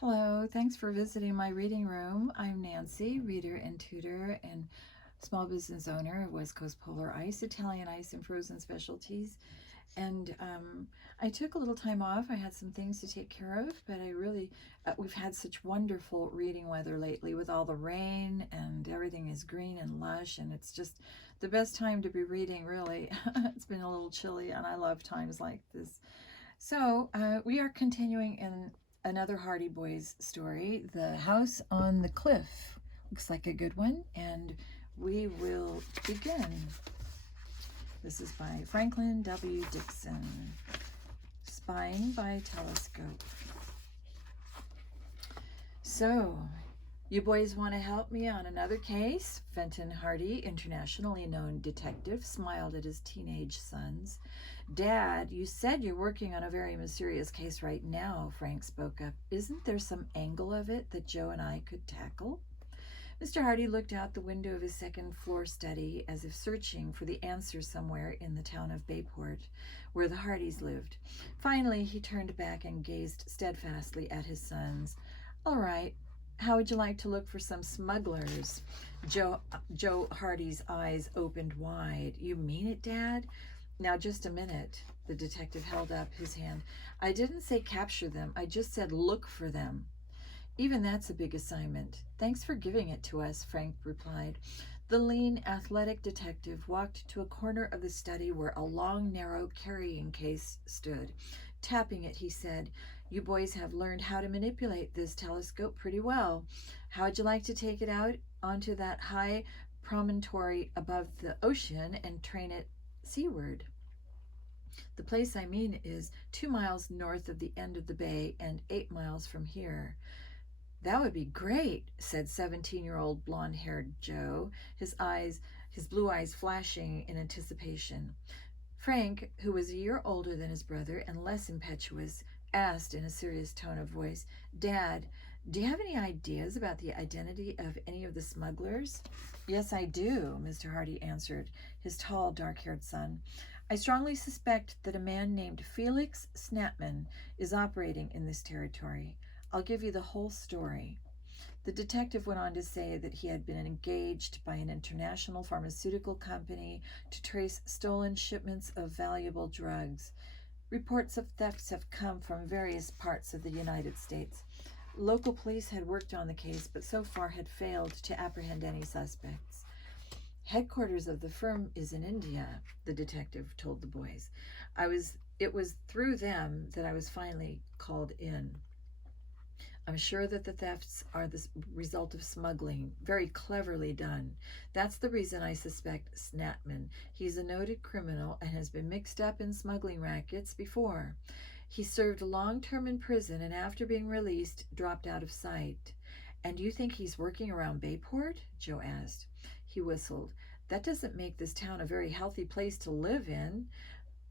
Hello, thanks for visiting my reading room. I'm Nancy, reader and tutor and small business owner of West Coast Polar Ice, Italian Ice and Frozen Specialties. And I took a little time off. I had some things to take care of, but we've had such wonderful reading weather lately with all the rain, and everything is green and lush, and it's just the best time to be reading, really. It's been a little chilly, and I love times like this. So we are continuing in another Hardy Boys story, The House on the Cliff. Looks like a good one, and we will begin. This is by Franklin W. Dixon. Spying by Telescope. So, you boys want to help me on another case? Fenton Hardy, internationally known detective, smiled at his teenage sons. Dad, you said you're working on a very mysterious case right now, Frank spoke up. Isn't there some angle of it that Joe and I could tackle? Mr. Hardy looked out the window of his second-floor study as if searching for the answer somewhere in the town of Bayport, where the Hardys lived. Finally, he turned back and gazed steadfastly at his sons. All right, how would you like to look for some smugglers? Joe Hardy's eyes opened wide. You mean it, Dad? Now, just a minute. The detective held up his hand. I didn't say capture them. I just said look for them. Even that's a big assignment. Thanks for giving it to us, Frank replied. The lean, athletic detective walked to a corner of the study where a long, narrow carrying case stood. Tapping it, he said, You boys have learned how to manipulate this telescope pretty well. How'd you like to take it out onto that high promontory above the ocean and train it seaward? The place I mean is 2 miles north of the end of the bay and 8 miles from here. That would be great, said 17-year-old blonde-haired Joe, his blue eyes flashing in anticipation. Frank, who was a year older than his brother and less impetuous, asked in a serious tone of voice, Dad, do you have any ideas about the identity of any of the smugglers? Yes, I do, Mr. Hardy answered, his tall, dark-haired son. I strongly suspect that a man named Felix Snapman is operating in this territory. I'll give you the whole story. The detective went on to say that he had been engaged by an international pharmaceutical company to trace stolen shipments of valuable drugs. Reports of thefts have come from various parts of the United States. Local police had worked on the case, but so far had failed to apprehend any suspects. Headquarters of the firm is in India, the detective told the boys. It was through them that I was finally called in. I'm sure that the thefts are the result of smuggling, very cleverly done. That's the reason I suspect Snapman. He's a noted criminal and has been mixed up in smuggling rackets before. He served a long term in prison and after being released, dropped out of sight. And you think he's working around Bayport? Joe asked. He whistled. That doesn't make this town a very healthy place to live in.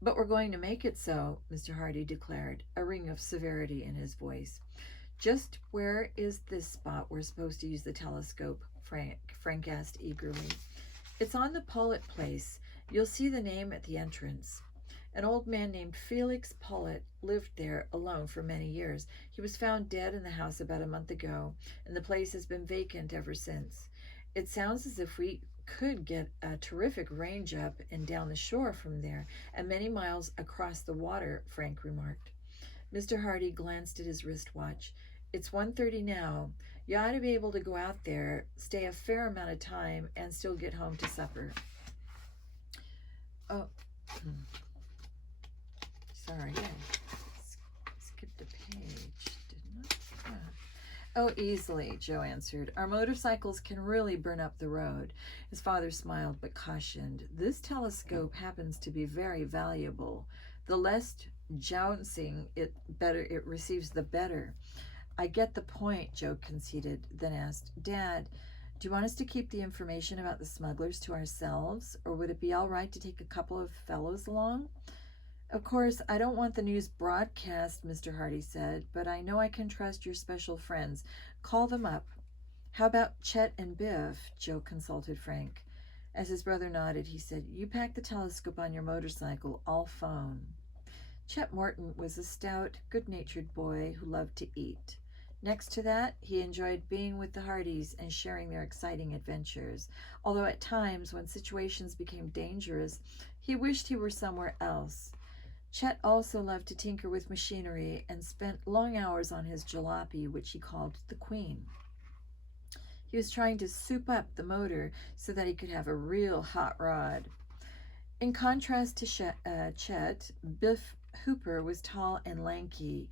But we're going to make it so, Mr. Hardy declared, a ring of severity in his voice. Just where is this spot we're supposed to use the telescope? Frank asked eagerly. It's on the Pollitt place. You'll see the name at the entrance. An old man named Felix Pollitt lived there alone for many years. He was found dead in the house about a month ago, and the place has been vacant ever since. It sounds as if we could get a terrific range up and down the shore from there, and many miles across the water, Frank remarked. Mr. Hardy glanced at his wristwatch. It's 1:30 now. You ought to be able to go out there, stay a fair amount of time, and still get home to supper. Oh, sorry, I skipped a page, didn't I? Oh, easily, Joe answered. Our motorcycles can really burn up the road. His father smiled but cautioned. This telescope happens to be very valuable. The less jouncing it receives, the better. I get the point, Joe conceded, then asked, Dad, do you want us to keep the information about the smugglers to ourselves, or would it be all right to take a couple of fellows along? Of course, I don't want the news broadcast, Mr. Hardy said, but I know I can trust your special friends. Call them up. How about Chet and Biff? Joe consulted Frank. As his brother nodded, he said, You pack the telescope on your motorcycle. I'll phone. Chet Morton was a stout, good-natured boy who loved to eat. Next to that, he enjoyed being with the Hardys and sharing their exciting adventures, although at times, when situations became dangerous, he wished he were somewhere else. Chet also loved to tinker with machinery and spent long hours on his jalopy, which he called the Queen. He was trying to soup up the motor so that he could have a real hot rod. In contrast to Chet, Biff Hooper was tall and lanky.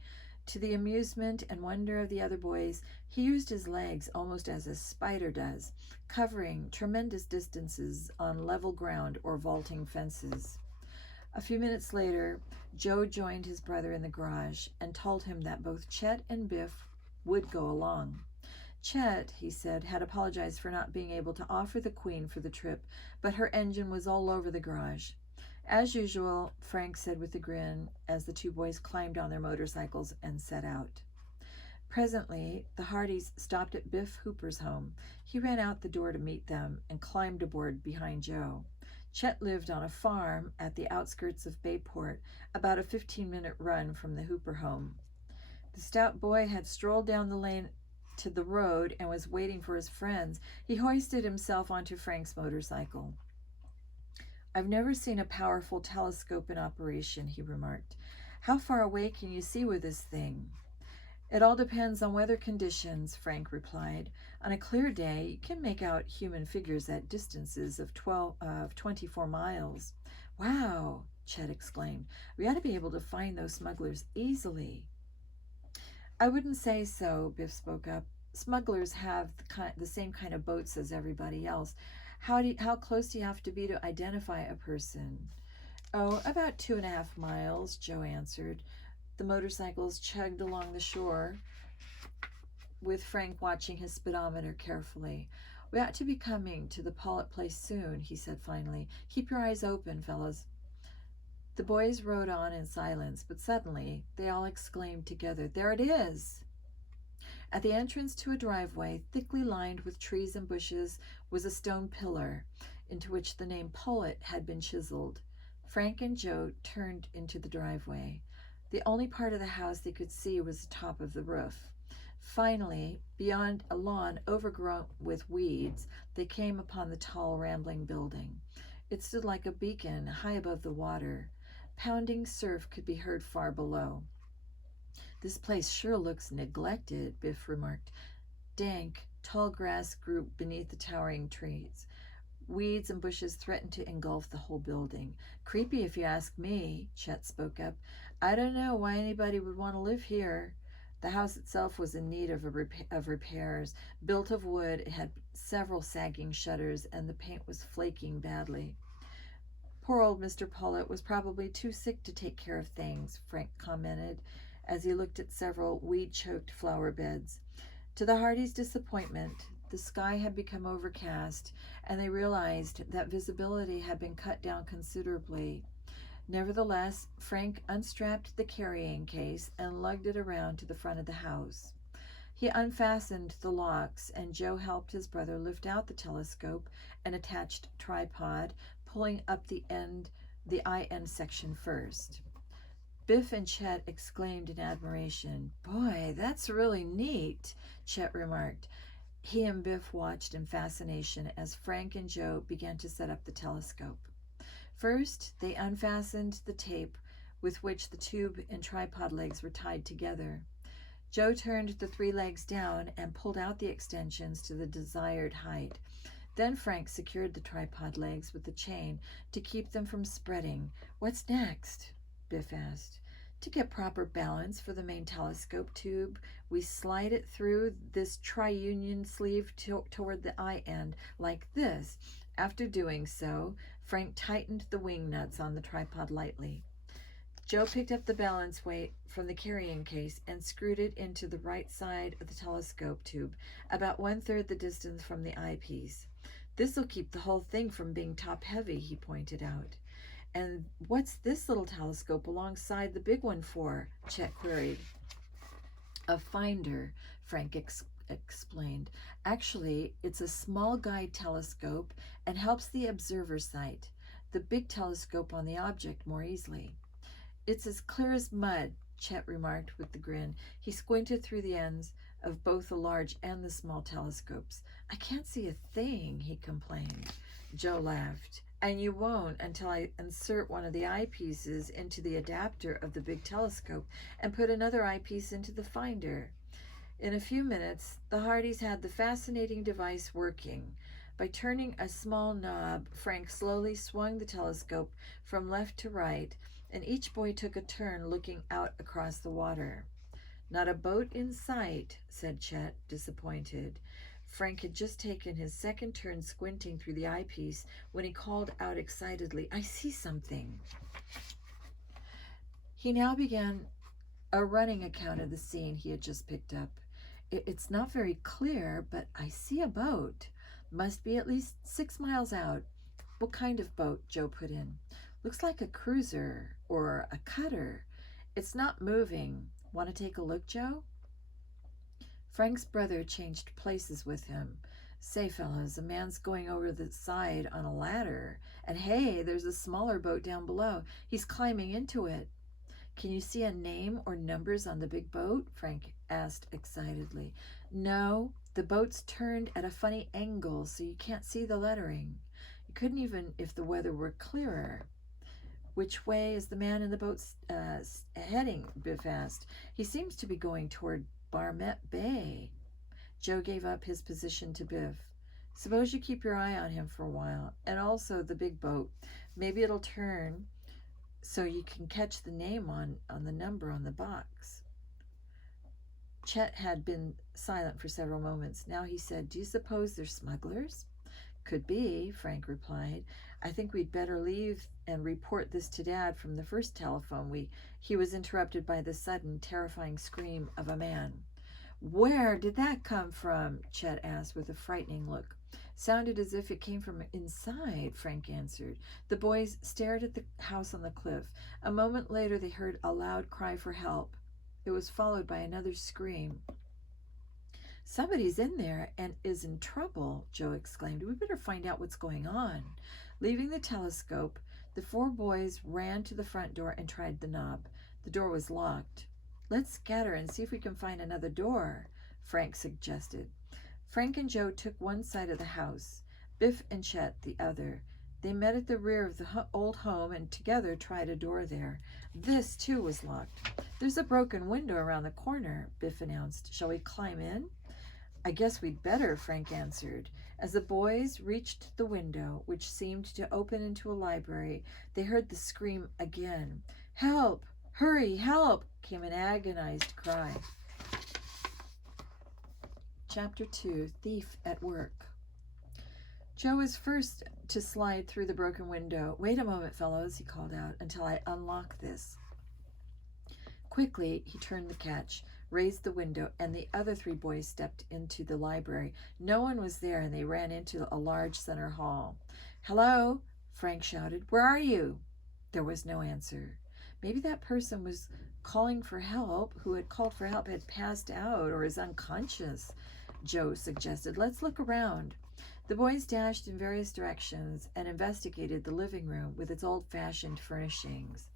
To the amusement and wonder of the other boys, he used his legs almost as a spider does, covering tremendous distances on level ground or vaulting fences. A few minutes later, Joe joined his brother in the garage and told him that both Chet and Biff would go along. Chet, he said, had apologized for not being able to offer the Queen for the trip, but her engine was all over the garage. As usual, Frank said with a grin as the two boys climbed on their motorcycles and set out. Presently, the Hardys stopped at Biff Hooper's home. He ran out the door to meet them and climbed aboard behind Joe. Chet lived on a farm at the outskirts of Bayport, about a 15-minute run from the Hooper home. The stout boy had strolled down the lane to the road and was waiting for his friends. He hoisted himself onto Frank's motorcycle. "I've never seen a powerful telescope in operation," he remarked. "How far away can you see with this thing?" "It all depends on weather conditions," Frank replied. "On a clear day, you can make out human figures at distances of 24 miles. "Wow," Chet exclaimed. "We ought to be able to find those smugglers easily." "I wouldn't say so," Biff spoke up. "Smugglers have the same kind of boats as everybody else. How close do you have to be to identify a person?" "Oh, about 2.5 miles," Joe answered. The motorcycles chugged along the shore, with Frank watching his speedometer carefully. "We ought to be coming to the Pollitt place soon," he said finally. "Keep your eyes open, fellas." The boys rode on in silence, but suddenly they all exclaimed together, "There it is!" At the entrance to a driveway, thickly lined with trees and bushes, was a stone pillar, into which the name Pollitt had been chiseled. Frank and Joe turned into the driveway. The only part of the house they could see was the top of the roof. Finally, beyond a lawn overgrown with weeds, they came upon the tall, rambling building. It stood like a beacon high above the water. Pounding surf could be heard far below. "This place sure looks neglected," Biff remarked. Dank, tall grass grew beneath the towering trees. Weeds and bushes threatened to engulf the whole building. "Creepy if you ask me," Chet spoke up. "I don't know why anybody would want to live here." The house itself was in need of repairs. Built of wood, it had several sagging shutters, and the paint was flaking badly. "Poor old Mr. Pollitt was probably too sick to take care of things," Frank commented as he looked at several weed-choked flower beds. To the Hardys' disappointment, the sky had become overcast, and they realized that visibility had been cut down considerably. Nevertheless, Frank unstrapped the carrying case and lugged it around to the front of the house. He unfastened the locks, and Joe helped his brother lift out the telescope and attached tripod, pulling up the eye end section first. Biff and Chet exclaimed in admiration. "Boy, that's really neat," Chet remarked. He and Biff watched in fascination as Frank and Joe began to set up the telescope. First, they unfastened the tape with which the tube and tripod legs were tied together. Joe turned the 3 legs down and pulled out the extensions to the desired height. Then Frank secured the tripod legs with the chain to keep them from spreading. "What's next?" Biff asked. "To get proper balance for the main telescope tube, we slide it through this tri-union sleeve toward the eye end, like this." After doing so, Frank tightened the wing nuts on the tripod lightly. Joe picked up the balance weight from the carrying case and screwed it into the right side of the telescope tube, about 1/3 the distance from the eyepiece. "This'll keep the whole thing from being top-heavy," he pointed out. "And what's this little telescope alongside the big one for?" Chet queried. "A finder," Frank explained. "Actually, it's a small guide telescope and helps the observer sight the big telescope on the object more easily. It's as clear as mud," Chet remarked with the grin. He squinted through the ends of both the large and the small telescopes. I can't see a thing, he complained. Joe laughed. And you won't until I insert one of the eyepieces into the adapter of the big telescope and put another eyepiece into the finder. In a few minutes, the Hardys had the fascinating device working. By turning a small knob, Frank slowly swung the telescope from left to right, and each boy took a turn looking out across the water. Not a boat in sight, said Chet, disappointed. Frank had just taken his second turn squinting through the eyepiece when he called out excitedly, I see something. He now began a running account of the scene he had just picked up. It's not very clear, but I see a boat. Must be at least 6 miles out. What kind of boat? Joe put in. Looks like a cruiser or a cutter. It's not moving. Want to take a look, Joe? Frank's brother changed places with him. Say, fellas, a man's going over the side on a ladder. And hey, there's a smaller boat down below. He's climbing into it. Can you see a name or numbers on the big boat? Frank asked excitedly. No, the boat's turned at a funny angle, so you can't see the lettering. You couldn't even if the weather were clearer. Which way is the man in the boat heading? Biff asked. He seems to be going toward Barmet Bay. Joe gave up his position to Biff. Suppose you keep your eye on him for a while, and also the big boat. Maybe it'll turn so you can catch the name on the number on the box. Chet had been silent for several moments. Now he said, do you suppose they're smugglers? Could be, Frank replied. I think we'd better leave and report this to Dad from the first telephone. He was interrupted by the sudden, terrifying scream of a man. Where did that come from? Chet asked with a frightening look. Sounded as if it came from inside, Frank answered. The boys stared at the house on the cliff. A moment later, they heard a loud cry for help. It was followed by another scream. Somebody's in there and is in trouble, Joe exclaimed. We better find out what's going on. Leaving the telescope, the 4 boys ran to the front door and tried the knob. The door was locked. Let's scatter and see if we can find another door, Frank suggested. Frank and Joe took one side of the house, Biff and Chet the other. They met at the rear of the old home and together tried a door there. This, too, was locked. There's a broken window around the corner, Biff announced. Shall we climb in? I guess we'd better, Frank answered. As the boys reached the window, which seemed to open into a library, they heard the scream again. Help! Hurry! Help! Came an agonized cry. Chapter 2, Thief at Work. Joe was first to slide through the broken window. Wait a moment, fellows, he called out, until I unlock this. Quickly, he turned the catch, raised the window, and the other 3 boys stepped into the library. No one was there, and they ran into a large center hall. Hello, Frank shouted. Where are you? There was no answer. Maybe that person was calling for help, who had called for help, had passed out or is unconscious, Joe suggested. Let's look around. The boys dashed in various directions and investigated the living room with its old-fashioned furnishings,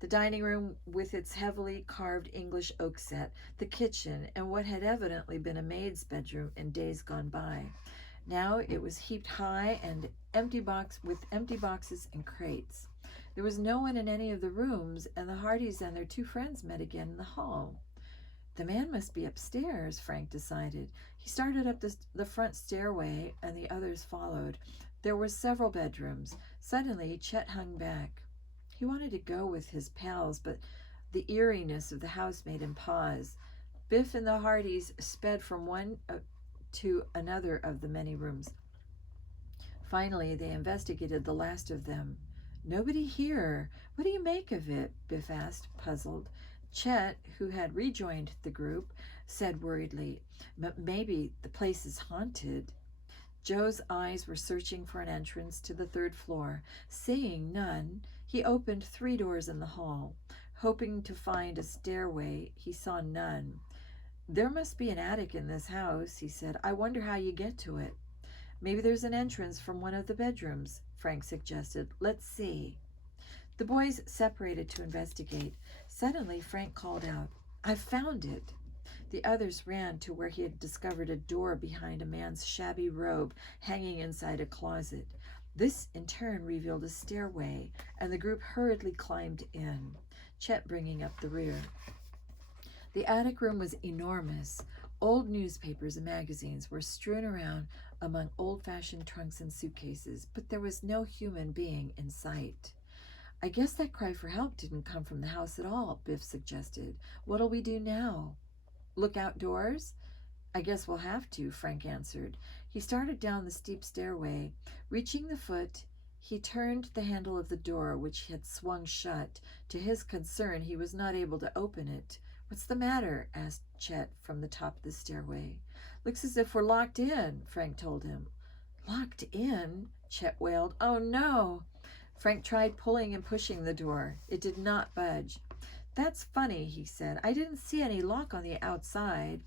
the dining room with its heavily carved English oak set, the kitchen, and what had evidently been a maid's bedroom in days gone by. Now it was heaped high and with empty boxes and crates. There was no one in any of the rooms, and the Hardys and their 2 friends met again in the hall. The man must be upstairs, Frank decided. He started up the front stairway, and the others followed. There were several bedrooms. Suddenly, Chet hung back. He wanted to go with his pals, but the eeriness of the house made him pause. Biff and the Hardys sped from one to another of the many rooms. Finally, they investigated the last of them. Nobody here. What do you make of it? Biff asked, puzzled. Chet, who had rejoined the group, said worriedly, maybe the place is haunted. Joe's eyes were searching for an entrance to the 3rd floor. Seeing none, he opened 3 doors in the hall. Hoping to find a stairway, he saw none. There must be an attic in this house, he said. I wonder how you get to it. Maybe there's an entrance from one of the bedrooms, Frank suggested. Let's see. The boys separated to investigate. Suddenly, Frank called out, "I found it!" The others ran to where he had discovered a door behind a man's shabby robe hanging inside a closet. This, in turn, revealed a stairway, and the group hurriedly climbed in, Chet bringing up the rear. The attic room was enormous. Old newspapers and magazines were strewn around among old-fashioned trunks and suitcases, but there was no human being in sight. "I guess that cry for help didn't come from the house at all," Biff suggested. "What'll we do now? Look outdoors?" "I guess we'll have to," Frank answered. He started down the steep stairway. Reaching the foot, he turned the handle of the door, which had swung shut. To his concern, he was not able to open it. "What's the matter?" asked Chet from the top of the stairway. "Looks as if we're locked in," Frank told him. "Locked in?" Chet wailed. "Oh, no!" Frank tried pulling and pushing the door. It did not budge. "That's funny," he said. "I didn't see any lock on the outside."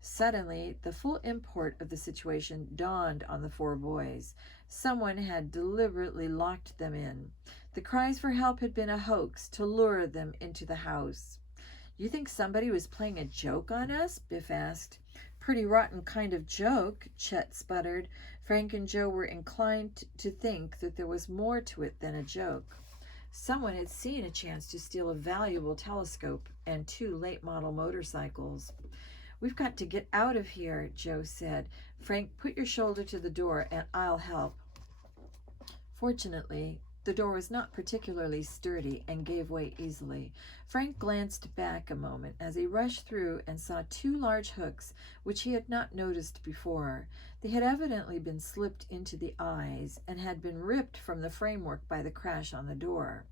Suddenly, the full import of the situation dawned on the four boys. Someone had deliberately locked them in. The cries for help had been a hoax to lure them into the house. "You think somebody was playing a joke on us?" Biff asked. "Pretty rotten kind of joke," Chet sputtered. Frank and Joe were inclined to think that there was more to it than a joke. Someone had seen a chance to steal a valuable telescope and 2 late-model motorcycles. "We've got to get out of here," Joe said. "Frank, put your shoulder to the door and I'll help." Fortunately, the door was not particularly sturdy and gave way easily. Frank glanced back a moment as he rushed through and saw 2 large hooks, which he had not noticed before. They had evidently been slipped into the eyes and had been ripped from the framework by the crash on the door.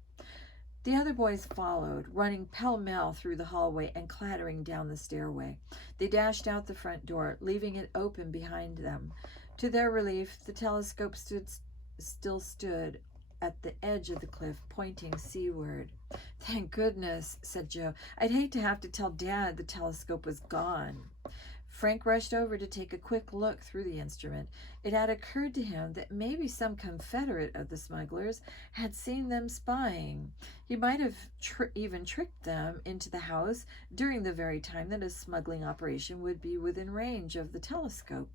The other boys followed, running pell-mell through the hallway and clattering down the stairway. They dashed out the front door, leaving it open behind them. To their relief, the telescope still stood at the edge of the cliff, pointing seaward. "Thank goodness," said Joe. "I'd hate to have to tell Dad the telescope was gone." Frank rushed over to take a quick look through the instrument. It had occurred to him that maybe some confederate of the smugglers had seen them spying. He might have even tricked them into the house during the very time that a smuggling operation would be within range of the telescope.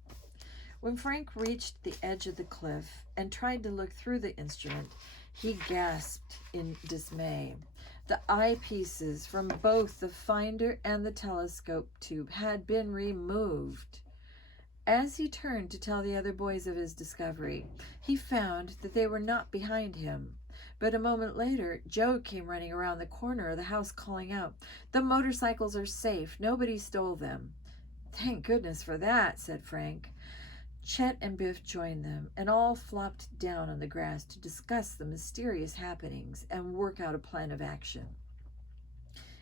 When Frank reached the edge of the cliff and tried to look through the instrument, he gasped in dismay. The eyepieces from both the finder and the telescope tube had been removed. As he turned to tell the other boys of his discovery, he found that they were not behind him. But a moment later, Joe came running around the corner of the house calling out, "The motorcycles are safe. Nobody stole them." "Thank goodness for that," said Frank. Chet and Biff joined them, and all flopped down on the grass to discuss the mysterious happenings and work out a plan of action.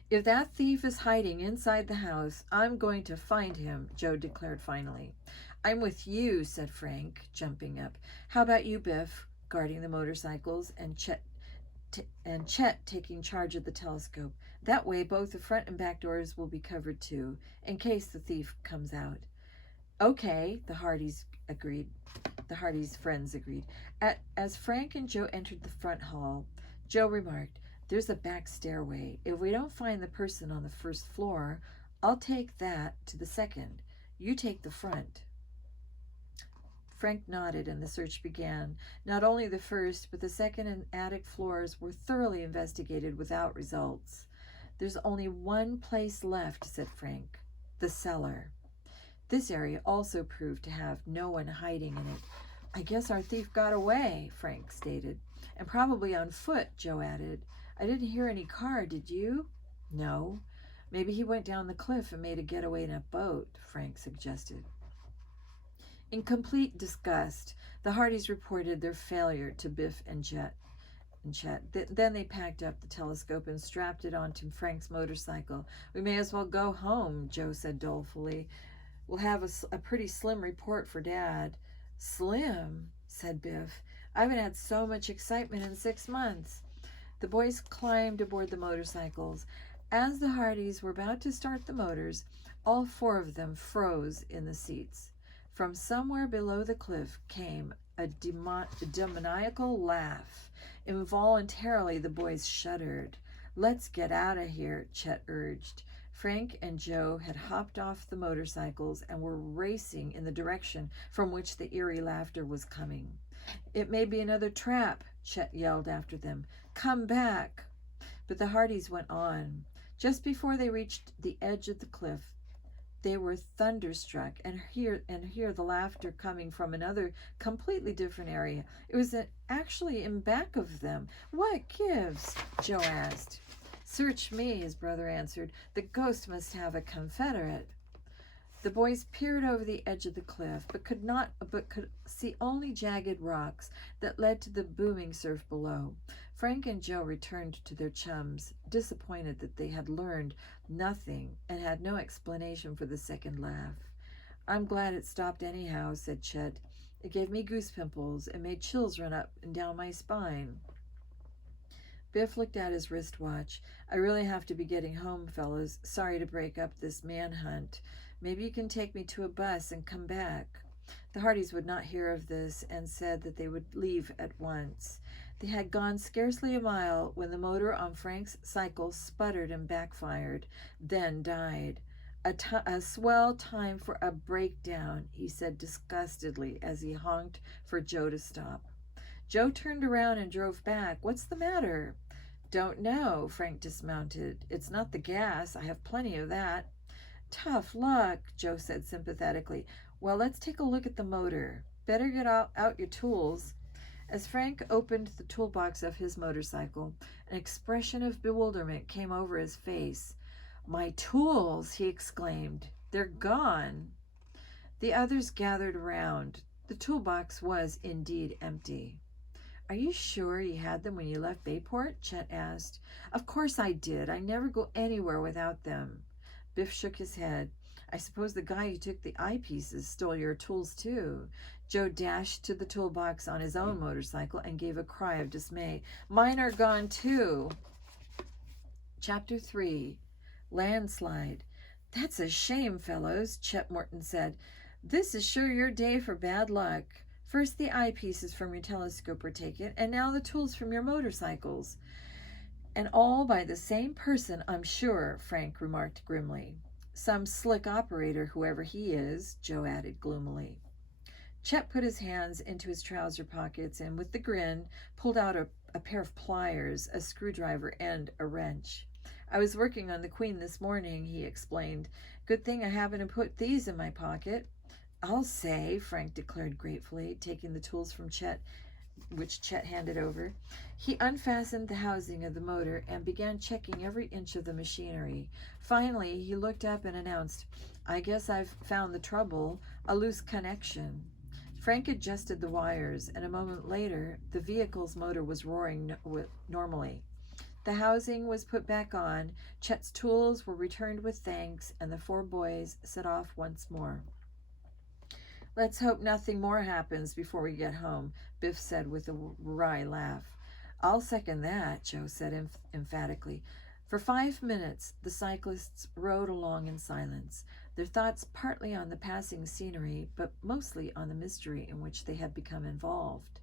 "If that thief is hiding inside the house, I'm going to find him," Joe declared finally. "I'm with you," said Frank, jumping up. "How about you, Biff?" guarding the motorcycles, and Chet taking charge of the telescope. "That way, both the front and back doors will be covered too, in case the thief comes out." "Okay," the Hardys friends agreed. As Frank and Joe entered the front hall, Joe remarked, "There's a back stairway. If we don't find the person on the first floor, I'll take that to the second. You take the front." Frank nodded, and the search began. Not only the first, but the second and attic floors were thoroughly investigated without results. "There's only one place left," said Frank, "the cellar." This area also proved to have no one hiding in it. "I guess our thief got away," Frank stated. "And probably on foot," Joe added. "I didn't hear any car, did you?" "No. Maybe he went down the cliff and made a getaway in a boat," Frank suggested. In complete disgust, the Hardys reported their failure to Biff and Chet. Then they packed up the telescope and strapped it onto Frank's motorcycle. "We may as well go home," Joe said dolefully. "We'll have a pretty slim report for Dad." "Slim?" said Biff. "I haven't had so much excitement in 6 months." The boys climbed aboard the motorcycles. As the Hardys were about to start the motors, all 4 of them froze in the seats. From somewhere below the cliff came a demoniacal laugh. Involuntarily, the boys shuddered. Let's get out of here, Chet urged. Frank and Joe had hopped off the motorcycles and were racing in the direction from which the eerie laughter was coming. It may be another trap, Chet yelled after them. Come back! But the Hardys went on. Just before they reached the edge of the cliff, they were thunderstruck and hear the laughter coming from another completely different area. It was actually in back of them. What gives? Joe asked. Search me, his brother answered. The ghost must have a confederate. The boys peered over the edge of the cliff, but could see only jagged rocks that led to the booming surf below. Frank and Joe returned to their chums, disappointed that they had learned nothing and had no explanation for the second laugh. I'm glad it stopped anyhow, said Chet. It gave me goose pimples and made chills run up and down my spine. Biff looked at his wristwatch. I really have to be getting home, fellows. Sorry to break up this manhunt. Maybe you can take me to a bus and come back. The Hardys would not hear of this and said that they would leave at once. They had gone scarcely a mile when the motor on Frank's cycle sputtered and backfired, then died. A swell time for a breakdown, he said disgustedly as he honked for Joe to stop. Joe turned around and drove back. What's the matter? Don't know, Frank dismounted. It's not the gas. I have plenty of that. Tough luck, Joe said sympathetically. Well, let's take a look at the motor. Better get out your tools. As Frank opened the toolbox of his motorcycle, an expression of bewilderment came over his face. My tools, he exclaimed. They're gone. The others gathered around. The toolbox was indeed empty. Are you sure you had them when you left Bayport? Chet asked. Of course I did. I never go anywhere without them. Biff shook his head. I suppose the guy who took the eyepieces stole your tools too. Joe dashed to the toolbox on his own motorcycle and gave a cry of dismay. Mine are gone too. Chapter 3. Landslide. That's a shame, fellows, Chet Morton said. This is sure your day for bad luck. First the eyepieces from your telescope were taken, and now the tools from your motorcycles. And all by the same person, I'm sure, Frank remarked grimly. Some slick operator, whoever he is, Joe added gloomily. Chet put his hands into his trouser pockets and, with a grin, pulled out a pair of pliers, a screwdriver, and a wrench. I was working on the Queen this morning, he explained. Good thing I happened to put these in my pocket. I'll say, Frank declared gratefully, taking the tools from Chet, which Chet handed over. He unfastened the housing of the motor and began checking every inch of the machinery. Finally, he looked up and announced, I guess I've found the trouble, a loose connection. Frank adjusted the wires, and a moment later, the vehicle's motor was roaring normally. The housing was put back on, Chet's tools were returned with thanks, and the four boys set off once more. Let's hope nothing more happens before we get home, Biff said with a wry laugh. I'll second that, Joe said emphatically. For 5 minutes, the cyclists rode along in silence, their thoughts partly on the passing scenery, but mostly on the mystery in which they had become involved.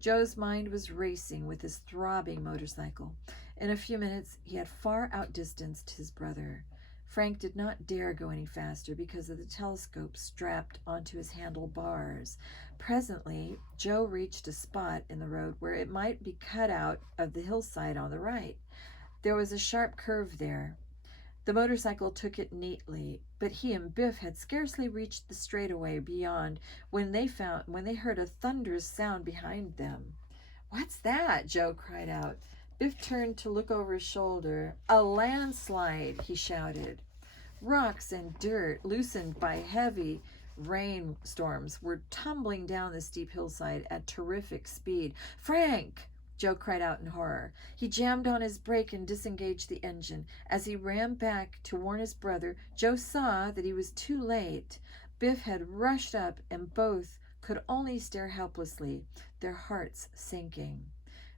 Joe's mind was racing with his throbbing motorcycle. In a few minutes, he had far outdistanced his brother. Frank did not dare go any faster because of the telescope strapped onto his handlebars. Presently, Joe reached a spot in the road where it might be cut out of the hillside on the right. There was a sharp curve there. The motorcycle took it neatly, but he and Biff had scarcely reached the straightaway beyond when they heard a thunderous sound behind them. What's that? Joe cried out. Biff turned to look over his shoulder. A landslide, he shouted. Rocks and dirt, loosened by heavy rainstorms, were tumbling down the steep hillside at terrific speed. Frank! Joe cried out in horror. He jammed on his brake and disengaged the engine. As he ran back to warn his brother, Joe saw that he was too late. Biff had rushed up, and both could only stare helplessly, their hearts sinking.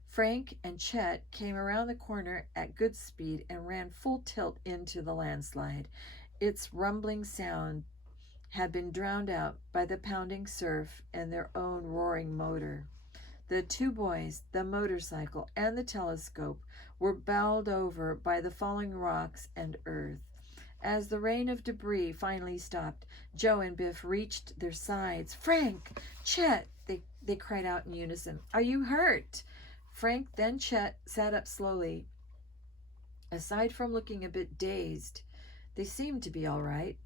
Frank and Chet came around the corner at good speed and ran full tilt into the landslide. Its rumbling sound had been drowned out by the pounding surf and their own roaring motor. The two boys, the motorcycle, and the telescope were bowled over by the falling rocks and earth. As the rain of debris finally stopped, Joe and Biff reached their sides. "Frank! Chet!" they cried out in unison. "Are you hurt?" Frank, then Chet, sat up slowly. Aside from looking a bit dazed, they seemed to be all right.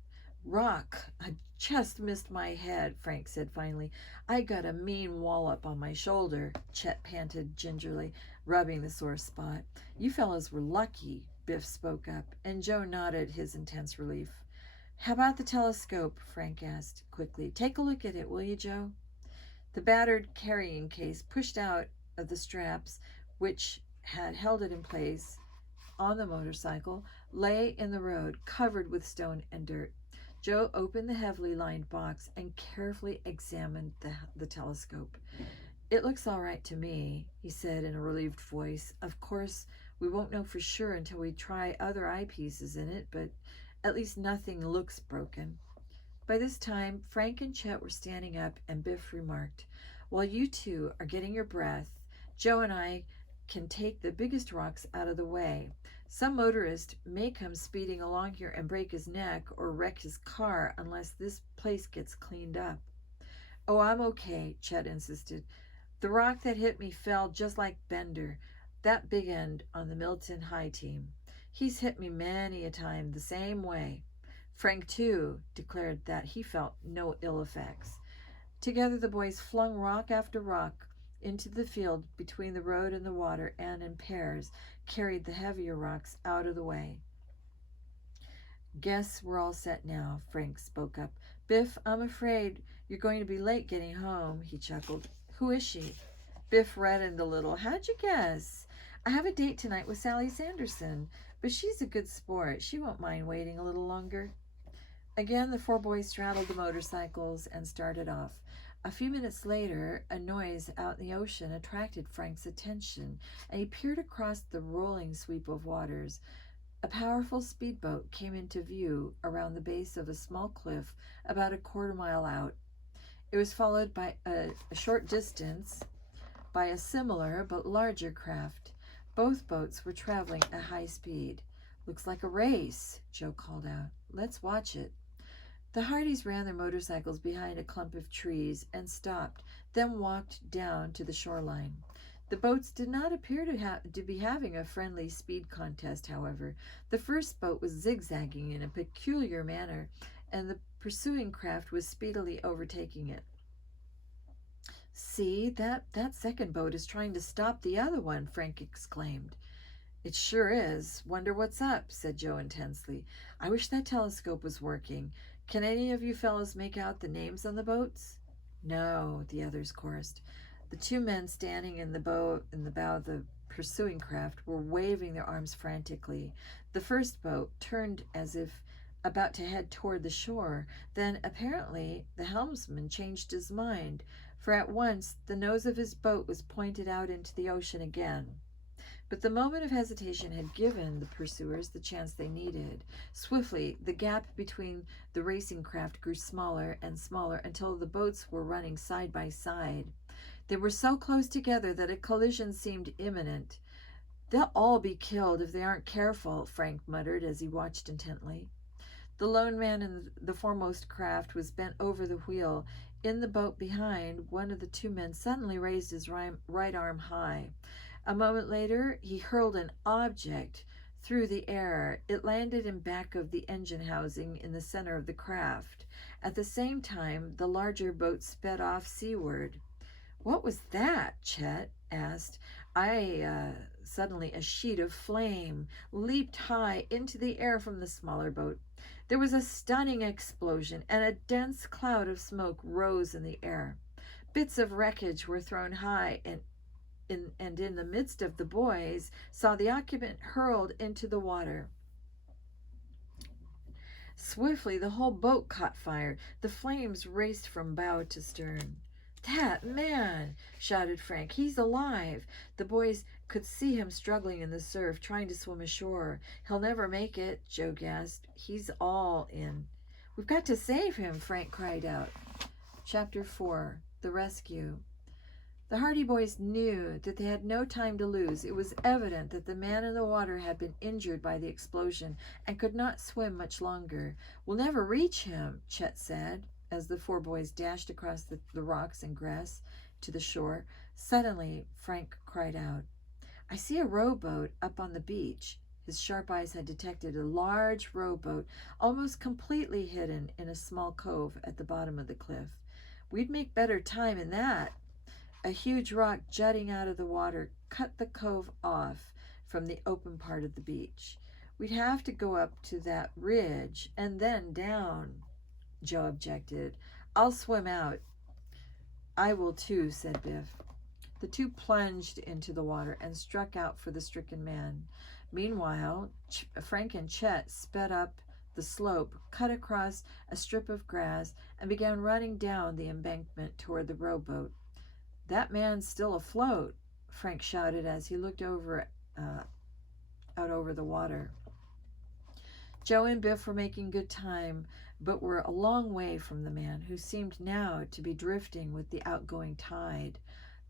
"Rock! I just missed my head," Frank said finally. "I got a mean wallop on my shoulder," Chet panted gingerly, rubbing the sore spot. "You fellows were lucky," Biff spoke up, and Joe nodded his intense relief. "How about the telescope?" Frank asked quickly. "Take a look at it, will you, Joe?" The battered carrying case pushed out of the straps, which had held it in place on the motorcycle, lay in the road, covered with stone and dirt. Joe opened the heavily lined box and carefully examined the telescope. "It looks all right to me," he said in a relieved voice. "Of course, we won't know for sure until we try other eyepieces in it, but at least nothing looks broken." By this time, Frank and Chet were standing up, and Biff remarked, "While you two are getting your breath, Joe and I can take the biggest rocks out of the way. Some motorist may come speeding along here and break his neck or wreck his car unless this place gets cleaned up." "Oh, I'm okay," Chet insisted. "The rock that hit me fell just like Bender, that big end on the Milton High team. He's hit me many a time the same way." Frank, too, declared that he felt no ill effects. Together the boys flung rock after rock into the field between the road and the water, and in pairs carried the heavier rocks out of the way. "Guess we're all set now," Frank spoke up. "Biff, I'm afraid you're going to be late getting home," he chuckled. "Who is she?" Biff reddened a little. "How'd you guess?" "I have a date tonight with Sally Sanderson, but she's a good sport. She won't mind waiting a little longer." Again, the four boys straddled the motorcycles and started off. A few minutes later, a noise out in the ocean attracted Frank's attention, and he peered across the rolling sweep of waters. A powerful speedboat came into view around the base of a small cliff about a quarter-mile out. It was followed by a short distance by a similar but larger craft. Both boats were traveling at high speed. "Looks like a race," Joe called out. "Let's watch it." The Hardys ran their motorcycles behind a clump of trees and stopped, then walked down to the shoreline. The boats did not appear to be having a friendly speed contest, however. The first boat was zigzagging in a peculiar manner, and the pursuing craft was speedily overtaking it. "See, that second boat is trying to stop the other one," Frank exclaimed. "It sure is. Wonder what's up," said Joe intensely. "I wish that telescope was working. Can any of you fellows make out the names on the boats?" "No," the others chorused. The two men standing in the bow of the pursuing craft were waving their arms frantically. The first boat turned as if about to head toward the shore. Then, apparently, the helmsman changed his mind, for at once the nose of his boat was pointed out into the ocean again. But the moment of hesitation had given the pursuers the chance they needed. Swiftly, the gap between the racing craft grew smaller and smaller until the boats were running side by side. They were so close together that a collision seemed imminent. "They'll all be killed if they aren't careful," Frank muttered as he watched intently. The lone man in the foremost craft was bent over the wheel. In the boat behind, one of the two men suddenly raised his right arm high. A moment later, he hurled an object through the air. It landed in back of the engine housing in the center of the craft. At the same time, the larger boat sped off seaward. "What was that?" Chet asked. Suddenly a sheet of flame leaped high into the air from the smaller boat. There was a stunning explosion, and a dense cloud of smoke rose in the air. Bits of wreckage were thrown high, and in the midst of the boys saw the occupant hurled into the water. Swiftly, the whole boat caught fire. The flames raced from bow to stern. "That man!" shouted Frank. "He's alive!" The boys could see him struggling in the surf, trying to swim ashore. "He'll never make it," Joe gasped. "He's all in." "We've got to save him!" Frank cried out. Chapter 4. The Rescue. The Hardy boys knew that they had no time to lose. It was evident that the man in the water had been injured by the explosion and could not swim much longer. "We'll never reach him," Chet said, as the four boys dashed across the rocks and grass to the shore. Suddenly, Frank cried out, "I see a rowboat up on the beach." His sharp eyes had detected a large rowboat almost completely hidden in a small cove at the bottom of the cliff. "We'd make better time in that." A huge rock jutting out of the water cut the cove off from the open part of the beach. "We'd have to go up to that ridge and then down," Joe objected. "I'll swim out." "I will too," said Biff. The two plunged into the water and struck out for the stricken man. Meanwhile, Frank and Chet sped up the slope, cut across a strip of grass, and began running down the embankment toward the rowboat. "That man's still afloat," Frank shouted as he looked out over the water. Joe and Biff were making good time, but were a long way from the man, who seemed now to be drifting with the outgoing tide.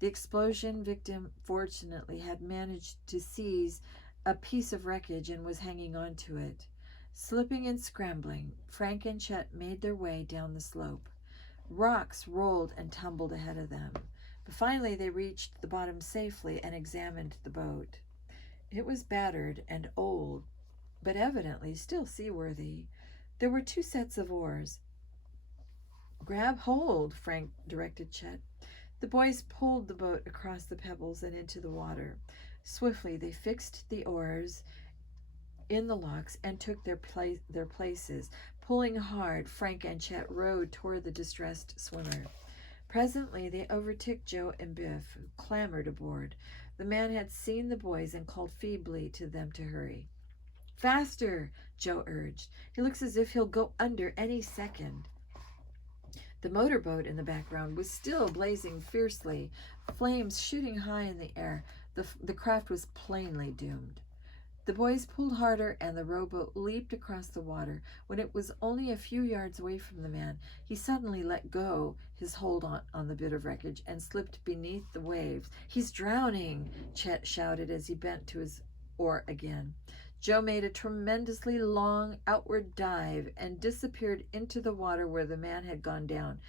The explosion victim, fortunately, had managed to seize a piece of wreckage and was hanging on to it. Slipping and scrambling, Frank and Chet made their way down the slope. Rocks rolled and tumbled ahead of them. But finally they reached the bottom safely and examined the boat. It was battered and old, but evidently still seaworthy. There were 2 sets of oars. "Grab hold," Frank directed Chet. The boys pulled the boat across the pebbles and into the water. Swiftly they fixed the oars in the locks and took their places. Pulling hard, Frank and Chet rowed toward the distressed swimmer. Presently they overtook Joe and Biff, who clambered aboard. The man had seen the boys and called feebly to them to hurry. "Faster," Joe urged. "He looks as if he'll go under any second." The motorboat in the background was still blazing fiercely, flames shooting high in the air. The craft was plainly doomed. The boys pulled harder, and the rowboat leaped across the water. When it was only a few yards away from the man, he suddenly let go his hold on the bit of wreckage and slipped beneath the waves. "He's drowning," Chet shouted as he bent to his oar again. Joe made a tremendously long outward dive and disappeared into the water where the man had gone down.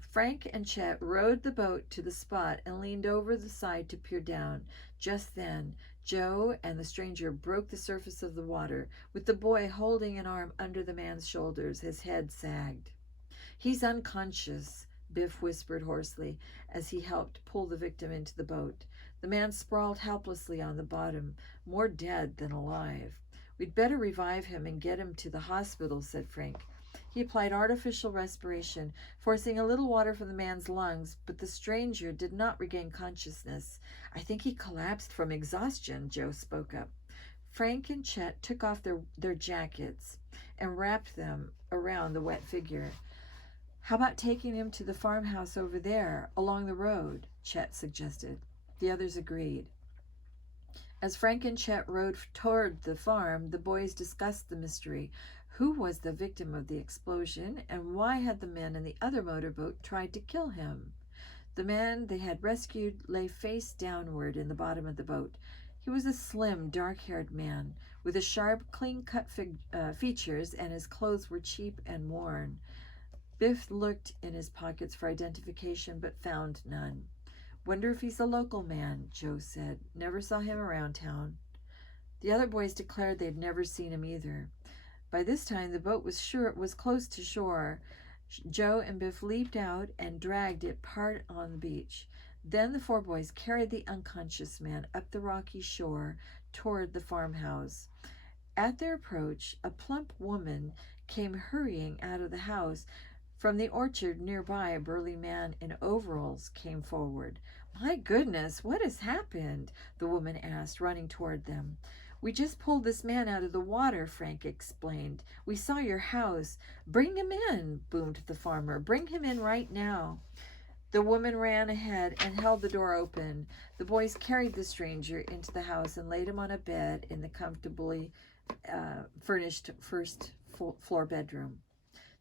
Frank and Chet rowed the boat to the spot and leaned over the side to peer down. Just then, Joe and the stranger broke the surface of the water, with the boy holding an arm under the man's shoulders. His head sagged. "He's unconscious," Biff whispered hoarsely as he helped pull the victim into the boat. The man sprawled helplessly on the bottom, more dead than alive. "We'd better revive him and get him to the hospital," said Frank. He applied artificial respiration, forcing a little water from the man's lungs, but the stranger did not regain consciousness. "I think he collapsed from exhaustion," Joe spoke up. Frank and Chet took off their jackets and wrapped them around the wet figure. "How about taking him to the farmhouse over there, along the road?" Chet suggested. The others agreed. As Frank and Chet rowed toward the farm, the boys discussed the mystery. Who was the victim of the explosion, and why had the men in the other motorboat tried to kill him? The man they had rescued lay face downward in the bottom of the boat. He was a slim, dark-haired man with a sharp, clean-cut features, and his clothes were cheap and worn. Biff looked in his pockets for identification, but found none. "Wonder if he's a local man," Joe said. "Never saw him around town." The other boys declared they'd never seen him either. By this time, the boat was close to shore. Joe and Biff leaped out and dragged it part on the beach. Then the 4 boys carried the unconscious man up the rocky shore toward the farmhouse. At their approach, a plump woman came hurrying out of the house. From the orchard nearby, a burly man in overalls came forward. "My goodness, what has happened?" the woman asked, running toward them. "We just pulled this man out of the water," Frank explained. "We saw your house." "Bring him in," boomed the farmer. "Bring him in right now." The woman ran ahead and held the door open. The boys carried the stranger into the house and laid him on a bed in the comfortably furnished first-floor bedroom.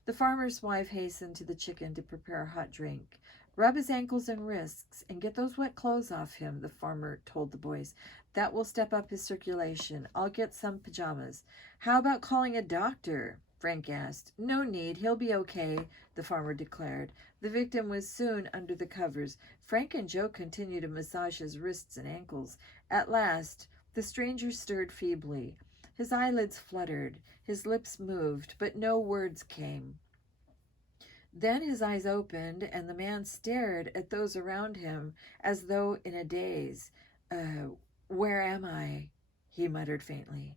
The farmer's wife hastened to the kitchen to prepare a hot drink. Rub his ankles and wrists and get those wet clothes off him, the farmer told the boys. That will step up his circulation. I'll get some pajamas. How about calling a doctor? Frank asked. No need. He'll be okay, the farmer declared. The victim was soon under the covers. Frank and Joe continued to massage his wrists and ankles. At last, the stranger stirred feebly. His eyelids fluttered. His lips moved, but no words came. Then his eyes opened, and the man stared at those around him as though in a daze. Where am I? He muttered faintly.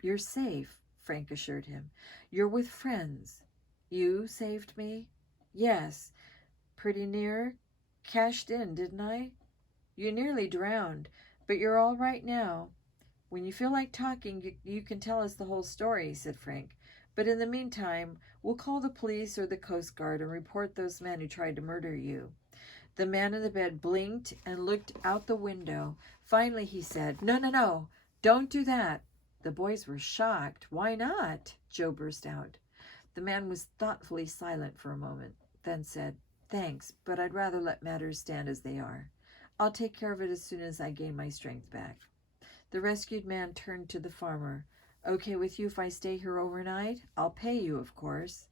You're safe, Frank assured him. You're with friends. You saved me? Yes. Pretty near? Cashed in, didn't I? You nearly drowned, but you're all right now. When you feel like talking, you can tell us the whole story, said Frank. But in the meantime, we'll call the police or the Coast Guard and report those men who tried to murder you. The man in the bed blinked and looked out the window. Finally, he said, No, don't do that. The boys were shocked. Why not? Joe burst out. The man was thoughtfully silent for a moment, then said, Thanks, but I'd rather let matters stand as they are. I'll take care of it as soon as I gain my strength back. The rescued man turned to the farmer. Okay with you if I stay here overnight? I'll pay you, of course.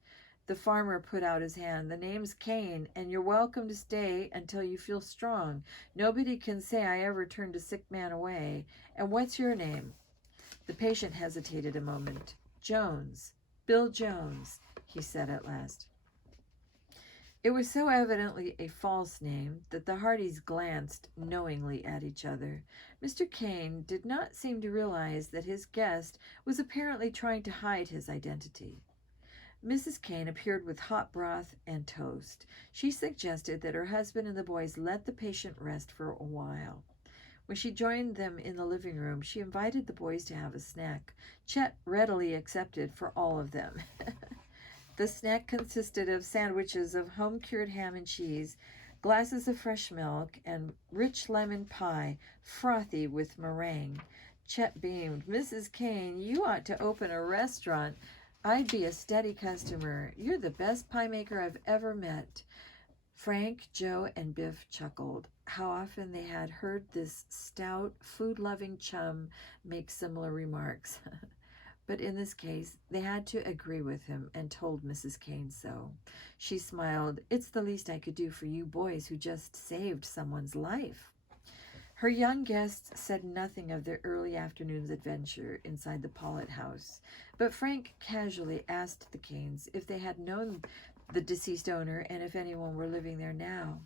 The farmer put out his hand. The name's Kane, and you're welcome to stay until you feel strong. Nobody can say I ever turned a sick man away. And what's your name? The patient hesitated a moment. Jones. Bill Jones, he said at last. It was so evidently a false name that the Hardys glanced knowingly at each other. Mr. Kane did not seem to realize that his guest was apparently trying to hide his identity. Mrs. Kane appeared with hot broth and toast. She suggested that her husband and the boys let the patient rest for a while. When she joined them in the living room, she invited the boys to have a snack. Chet readily accepted for all of them. The snack consisted of sandwiches of home-cured ham and cheese, glasses of fresh milk, and rich lemon pie, frothy with meringue. Chet beamed. Mrs. Kane, you ought to open a restaurant. I'd be a steady customer. You're the best pie maker I've ever met. Frank, Joe, and Biff chuckled. How often they had heard this stout, food-loving chum make similar remarks. But in this case, they had to agree with him and told Mrs. Kane so. She smiled. It's the least I could do for you boys who just saved someone's life. Her young guests said nothing of their early afternoon's adventure inside the Pollitt house, but Frank casually asked the Kanes if they had known the deceased owner and if anyone were living there now.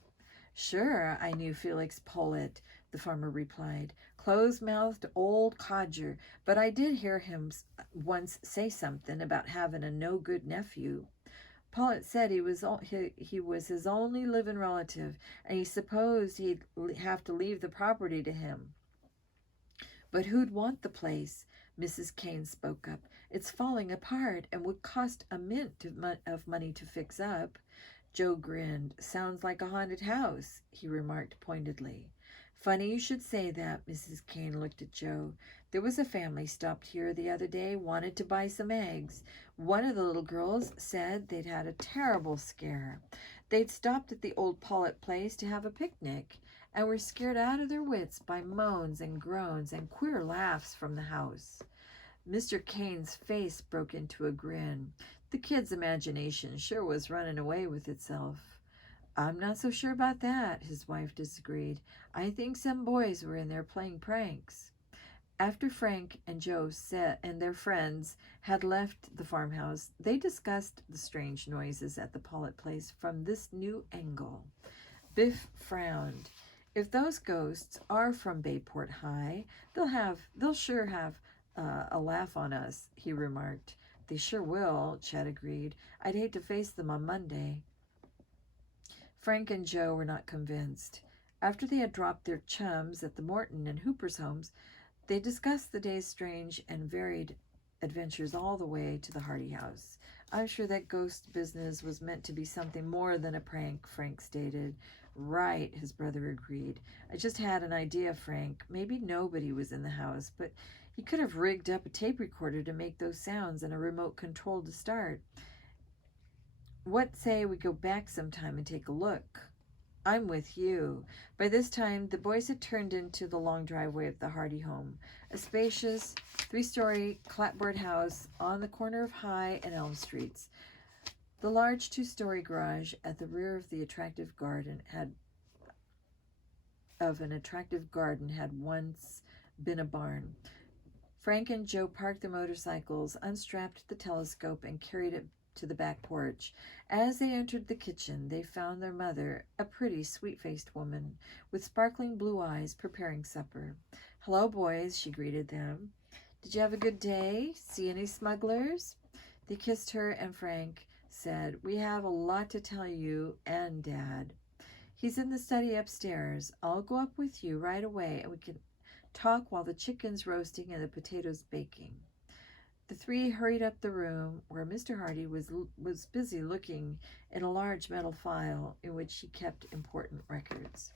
Sure, I knew Felix Pollitt, the farmer replied. Close-mouthed old codger, but I did hear him once say something about having a no-good nephew. Pollitt said he was his only living relative, and he supposed he'd have to leave the property to him. But who'd want the place? Mrs. Kane spoke up. It's falling apart and would cost a mint of money to fix up. Joe grinned. Sounds like a haunted house, he remarked pointedly. Funny you should say that, Mrs. Kane looked at Joe. There was a family stopped here the other day, wanted to buy some eggs. One of the little girls said they'd had a terrible scare. They'd stopped at the old Pollitt place to have a picnic and were scared out of their wits by moans and groans and queer laughs from the house. Mr. Kane's face broke into a grin. The kid's imagination sure was running away with itself. I'm not so sure about that, his wife disagreed. I think some boys were in there playing pranks. After Frank and Joe and their friends had left the farmhouse, they discussed the strange noises at the Pollitt place from this new angle. Biff frowned. If those ghosts are from Bayport High, they'll sure have a laugh on us, he remarked. They sure will, Chet agreed. I'd hate to face them on Monday. Frank and Joe were not convinced. After they had dropped their chums at the Morton and Hooper's homes, they discussed the day's strange and varied adventures all the way to the Hardy house. I'm sure that ghost business was meant to be something more than a prank, Frank stated. Right, his brother agreed. I just had an idea, Frank. Maybe nobody was in the house, but he could have rigged up a tape recorder to make those sounds and a remote control to start. What say we go back sometime and take a look? I'm with you. By this time, the boys had turned into the long driveway of the Hardy home, a spacious, three-story clapboard house on the corner of High and Elm Streets. The large two-story garage at the rear of an attractive garden had once been a barn. Frank and Joe parked their motorcycles, unstrapped the telescope, and carried it to the back porch. As they entered the kitchen, they found their mother, a pretty, sweet-faced woman, with sparkling blue eyes, preparing supper. "Hello, boys," she greeted them. "Did you have a good day? See any smugglers?" They kissed her, and Frank said, "We have a lot to tell you and Dad. He's in the study upstairs. I'll go up with you right away, and we can talk while the chicken's roasting and the potatoes baking." The three hurried up the room, where Mr. Hardy was busy looking in a large metal file in which he kept important records.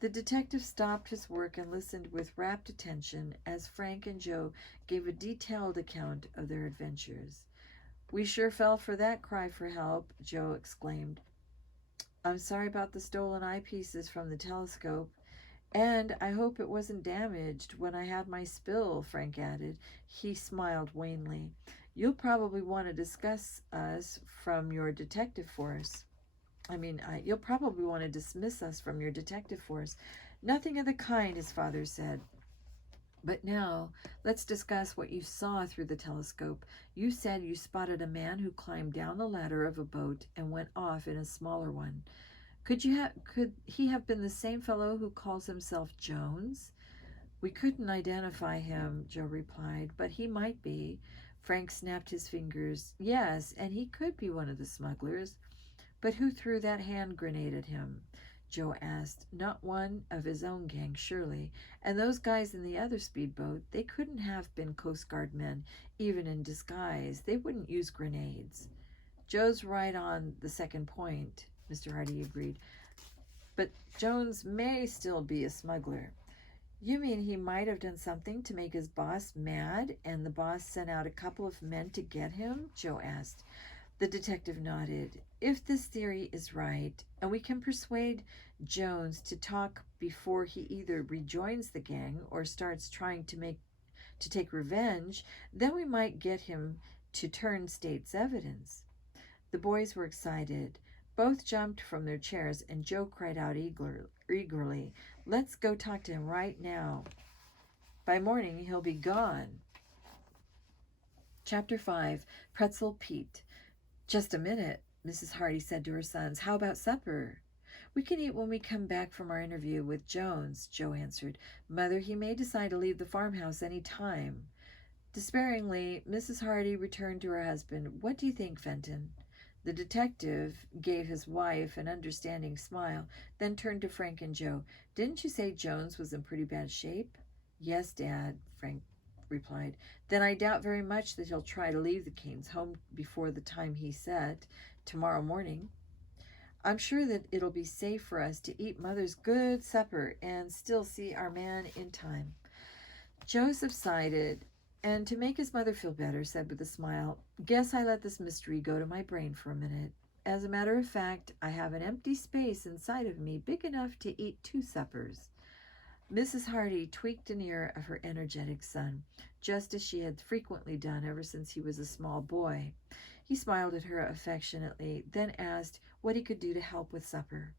The detective stopped his work and listened with rapt attention as Frank and Joe gave a detailed account of their adventures. "We sure fell for that cry for help," Joe exclaimed. "I'm sorry about the stolen eyepieces from the telescope. And I hope it wasn't damaged when I had my spill," Frank added. He smiled wanly. "You'll probably want to discuss us from your detective force. You'll probably want to dismiss us from your detective force." "Nothing of the kind," his father said. "But now, let's discuss what you saw through the telescope. You said you spotted a man who climbed down the ladder of a boat and went off in a smaller one. Could he have been the same fellow who calls himself Jones?" "We couldn't identify him," Joe replied, "but he might be." Frank snapped his fingers. "Yes, and he could be one of the smugglers." "But who threw that hand grenade at him?" Joe asked. "Not one of his own gang, surely. And those guys in the other speedboat, they couldn't have been Coast Guard men, even in disguise. They wouldn't use grenades." "Joe's right on the second point," Mr. Hardy agreed. "But Jones may still be a smuggler." "You mean he might have done something to make his boss mad, and the boss sent out a couple of men to get him?" Joe asked. The detective nodded. "If this theory is right, and we can persuade Jones to talk before he either rejoins the gang or starts trying to take revenge, then we might get him to turn state's evidence." The boys were excited. Both jumped from their chairs, and Joe cried out eagerly, "Let's go talk to him right now. By morning, he'll be gone." Chapter 5, Pretzel Pete. "Just a minute," Mrs. Hardy said to her sons. "How about supper?" "We can eat when we come back from our interview with Jones," Joe answered. "Mother, he may decide to leave the farmhouse any time." Despairingly, Mrs. Hardy returned to her husband. "What do you think, Fenton?" The detective gave his wife an understanding smile, then turned to Frank and Joe. "Didn't you say Jones was in pretty bad shape?" "Yes, Dad," Frank replied. "Then I doubt very much that he'll try to leave the Canes home before the time he set, tomorrow morning. I'm sure that it'll be safe for us to eat Mother's good supper and still see our man in time." Joe subsided, and to make his mother feel better, said with a smile, "Guess I let this mystery go to my brain for a minute. As a matter of fact, I have an empty space inside of me big enough to eat 2 suppers. Mrs. Hardy tweaked an ear of her energetic son, just as she had frequently done ever since he was a small boy. He smiled at her affectionately, then asked what he could do to help with supper.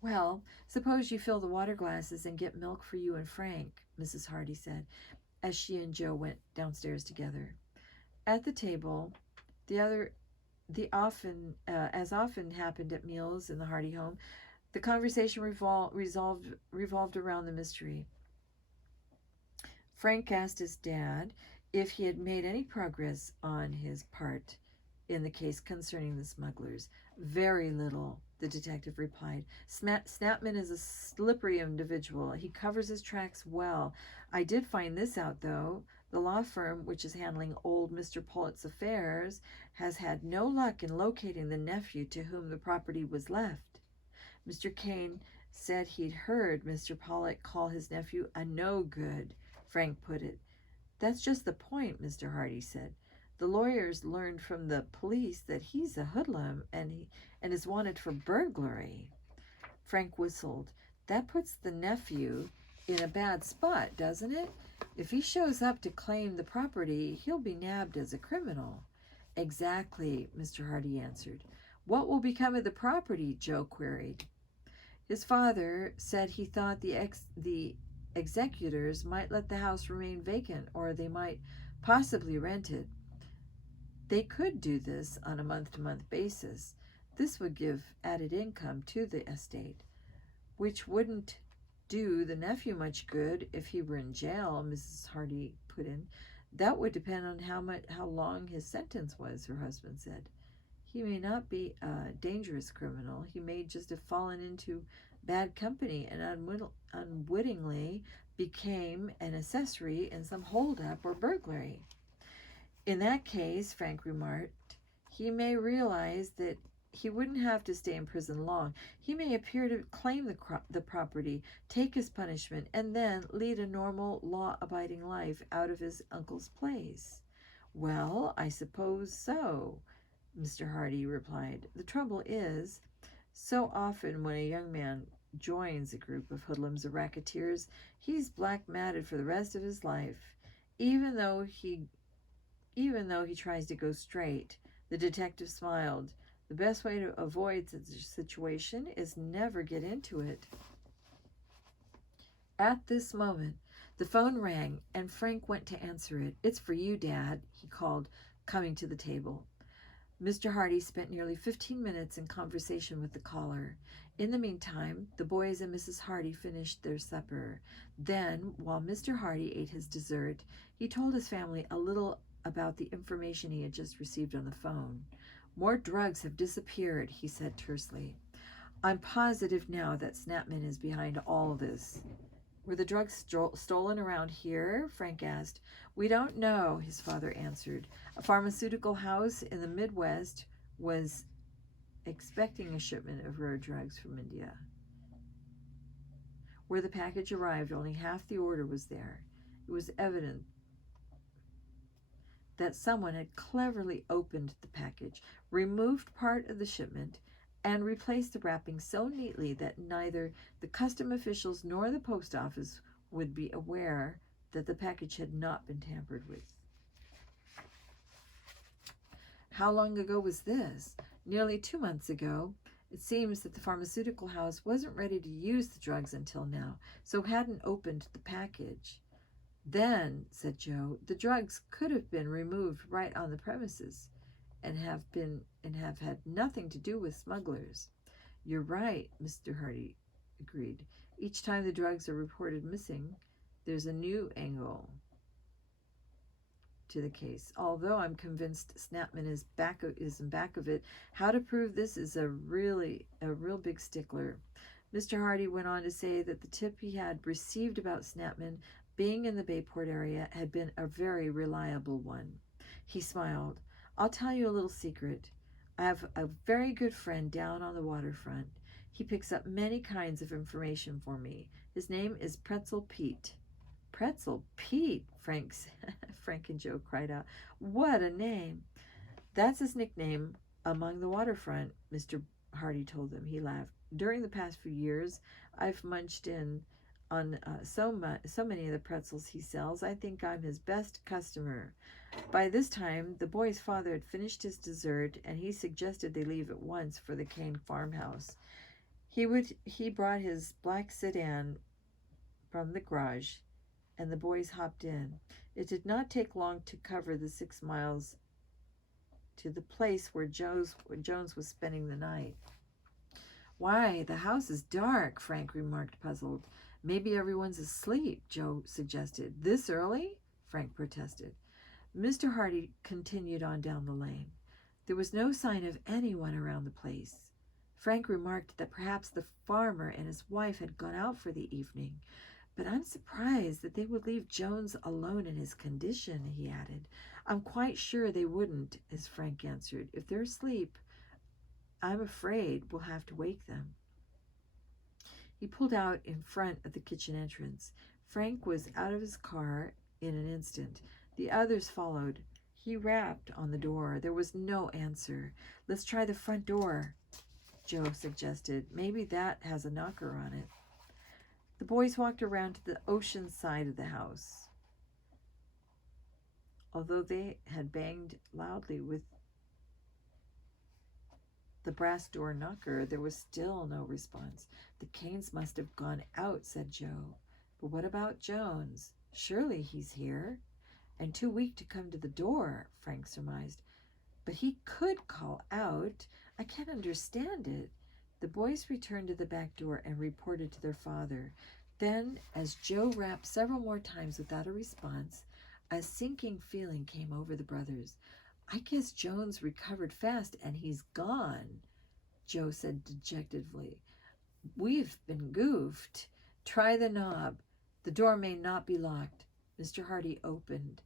"Well, suppose you fill the water glasses and get milk for you and Frank," Mrs. Hardy said, as she and Joe went downstairs together. At the table, as often happened at meals in the Hardy home, the conversation revolved around the mystery. Frank asked his dad if he had made any progress on his part in the case concerning the smugglers. "Very little," the detective replied. "Snapman is a slippery individual. He covers his tracks well. I did find this out, though. The law firm which is handling old Mr. Pollitt's affairs has had no luck in locating the nephew to whom the property was left. Mr. Kane said he'd heard Mr. Pollitt call his nephew a no-good," Frank put it. "That's just the point," Mr. Hardy said. "The lawyers learned from the police that he's a hoodlum and is wanted for burglary." Frank whistled. That puts the nephew in a bad spot, doesn't it? If he shows up to claim the property, he'll be nabbed as a criminal. Exactly, Mr. Hardy answered. What will become of the property? Joe queried. His father said he thought the executors might let the house remain vacant, or they might possibly rent it. They could do this on a month-to-month basis. This would give added income to the estate, which wouldn't do the nephew much good if he were in jail, Mrs. Hardy put in. That would depend on how long his sentence was, her husband said. He may not be a dangerous criminal. He may just have fallen into bad company and unwittingly became an accessory in some holdup or burglary. In that case, Frank remarked, he may realize that he wouldn't have to stay in prison long. He may appear to claim the property, take his punishment, and then lead a normal, law-abiding life out of his uncle's place. Well, I suppose so, Mr. Hardy replied. The trouble is, so often when a young man joins a group of hoodlums or racketeers, he's black-matted for the rest of his life, even though he tries to go straight. The detective smiled. The best way to avoid such a situation is never get into it. At this moment, the phone rang, and Frank went to answer it. It's for you, Dad, he called, coming to the table. Mr. Hardy spent nearly 15 minutes in conversation with the caller. In the meantime, the boys and Mrs. Hardy finished their supper. Then, while Mr. Hardy ate his dessert, he told his family a little about the information he had just received on the phone. More drugs have disappeared, he said tersely. I'm positive now that Snapman is behind all this. Were the drugs stolen around here? Frank asked. We don't know, his father answered. A pharmaceutical house in the Midwest was expecting a shipment of rare drugs from India. Where the package arrived, only half the order was there. It was evident that someone had cleverly opened the package, removed part of the shipment, and replaced the wrapping so neatly that neither the custom officials nor the post office would be aware that the package had not been tampered with. How long ago was this? Nearly 2 months ago. It seems that the pharmaceutical house wasn't ready to use the drugs until now, so hadn't opened the package. Then, said Joe, the drugs could have been removed right on the premises and have had nothing to do with smugglers. You're right, Mr. Hardy agreed. Each time the drugs are reported missing, there's a new angle to the case. Although I'm convinced Snapman is in back of it, how to prove this is a real big stickler. Mr. Hardy went on to say that the tip he had received about Snapman being in the Bayport area had been a very reliable one. He smiled. I'll tell you a little secret. I have a very good friend down on the waterfront. He picks up many kinds of information for me. His name is Pretzel Pete. Pretzel Pete, Frank and Joe cried out. What a name. That's his nickname among the waterfront, Mr. Hardy told them. He laughed. During the past few years, I've munched in on so many of the pretzels he sells. I think I'm his best customer. By this time, the boy's father had finished his dessert, and he suggested they leave at once for the Kane farmhouse. He brought his black sedan from the garage, and the boys hopped in. It did not take long to cover the 6 miles to the place where Jones was spending the night. Why, the house is dark, Frank remarked, puzzled. Maybe everyone's asleep, Joe suggested. This early? Frank protested. Mr. Hardy continued on down the lane. There was no sign of anyone around the place. Frank remarked that perhaps the farmer and his wife had gone out for the evening. But I'm surprised that they would leave Jones alone in his condition, he added. I'm quite sure they wouldn't, as Frank answered. If they're asleep, I'm afraid we'll have to wake them. He pulled out in front of the kitchen entrance. Frank was out of his car in an instant. The others followed. He rapped on the door. There was no answer. Let's try the front door, Joe suggested. Maybe that has a knocker on it. The boys walked around to the ocean side of the house. Although they had banged loudly with the brass door knocker, there was still no response. The Canes must have gone out, said Joe. But what about Jones? Surely he's here. And too weak to come to the door, Frank surmised. But he could call out. I can't understand it. The boys returned to the back door and reported to their father. Then, as Joe rapped several more times without a response, a sinking feeling came over the brothers. I guess Jones recovered fast and he's gone, Joe said dejectedly. We've been goofed. Try the knob. The door may not be locked. Mr. Hardy opened.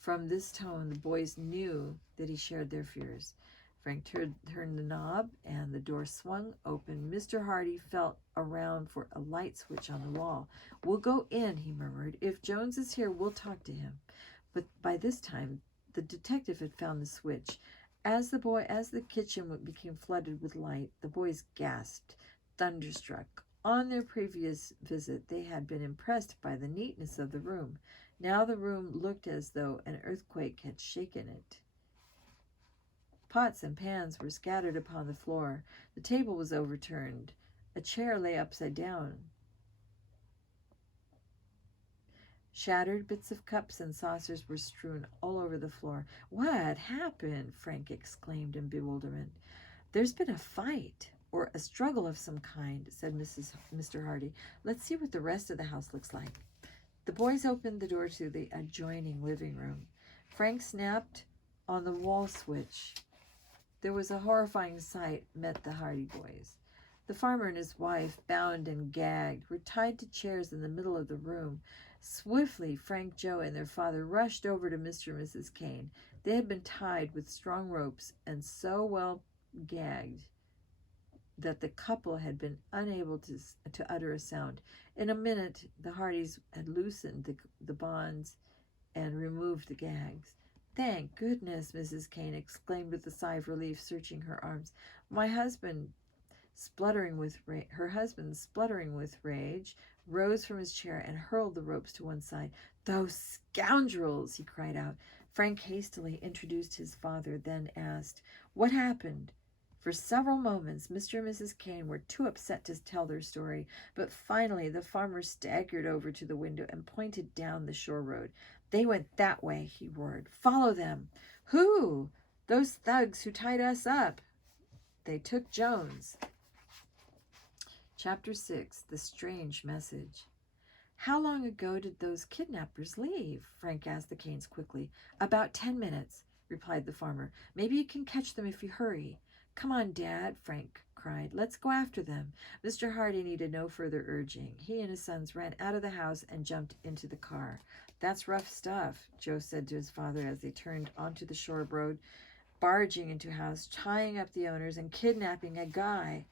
From this tone, the boys knew that he shared their fears. Frank turned the knob, and the door swung open. Mr. Hardy felt around for a light switch on the wall. We'll go in, he murmured. If Jones is here, we'll talk to him. But by this time, the detective had found the switch. As the kitchen became flooded with light, the boys gasped, thunderstruck. On their previous visit, they had been impressed by the neatness of the room. Now the room looked as though an earthquake had shaken it. Pots and pans were scattered upon the floor. The table was overturned. A chair lay upside down. Shattered bits of cups and saucers were strewn all over the floor. What happened? Frank exclaimed in bewilderment. There's been a fight, or a struggle of some kind, said Mr. Hardy. Let's see what the rest of the house looks like. The boys opened the door to the adjoining living room. Frank snapped on the wall switch. There was a horrifying sight met the Hardy boys. The farmer and his wife, bound and gagged, were tied to chairs in the middle of the room. Swiftly, Frank, Joe, and their father rushed over to Mr. and Mrs. Kane. They had been tied with strong ropes and so well gagged that the couple had been unable to utter a sound. In a minute, the Hardys had loosened the bonds and removed the gags. Thank goodness, Mrs. Kane exclaimed with a sigh of relief, searching her arms. Her husband, spluttering with rage, rose from his chair and hurled the ropes to one side. Those scoundrels, he cried out. Frank hastily introduced his father, then asked, what happened? For several moments, Mr. and Mrs. Kane were too upset to tell their story, but finally the farmer staggered over to the window and pointed down the shore road. They went that way, he roared. Follow them. Who? Those thugs who tied us up. They took Jones. Chapter 6, The Strange Message. How long ago did those kidnappers leave? Frank asked the Canes quickly. About 10 minutes, replied the farmer. Maybe you can catch them if you hurry. Come on, Dad, Frank cried. Let's go after them. Mr. Hardy needed no further urging. He and his sons ran out of the house and jumped into the car. That's rough stuff, Joe said to his father as they turned onto the shore road, barging into a house, tying up the owners, and kidnapping a guy.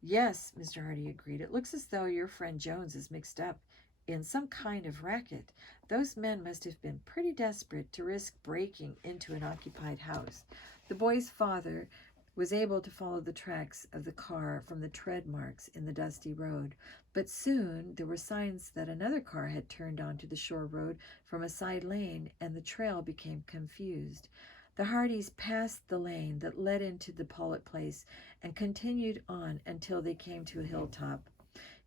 Yes, Mr. Hardy agreed. It looks as though your friend Jones is mixed up in some kind of racket. Those men must have been pretty desperate to risk breaking into an occupied house. The boy's father was able to follow the tracks of the car from the tread marks in the dusty road, but soon there were signs that another car had turned onto the shore road from a side lane, and the trail became confused. The Hardys passed the lane that led into the Pollitt place and continued on until they came to a hilltop.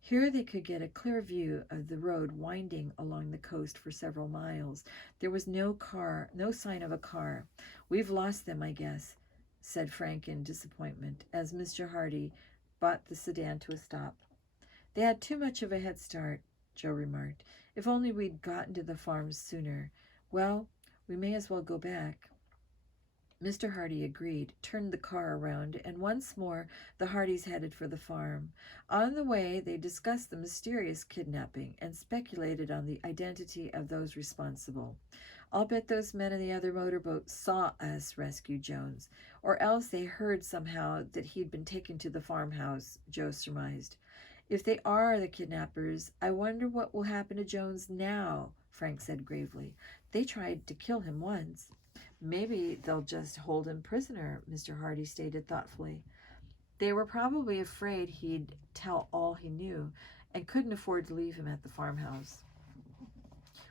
Here they could get a clear view of the road winding along the coast for several miles. There was no sign of a car. We've lost them, I guess, said Frank in disappointment, as Mr. Hardy brought the sedan to a stop. They had too much of a head start, Joe remarked. If only we'd gotten to the farm sooner. Well, we may as well go back. Mr. Hardy agreed, turned the car around, and once more the Hardys headed for the farm. On the way, they discussed the mysterious kidnapping and speculated on the identity of those responsible. I'll bet those men in the other motorboat saw us rescue Jones, or else they heard somehow that he'd been taken to the farmhouse, Joe surmised. If they are the kidnappers, I wonder what will happen to Jones now, Frank said gravely. They tried to kill him once. Maybe they'll just hold him prisoner, Mr. Hardy stated thoughtfully. They were probably afraid he'd tell all he knew and couldn't afford to leave him at the farmhouse.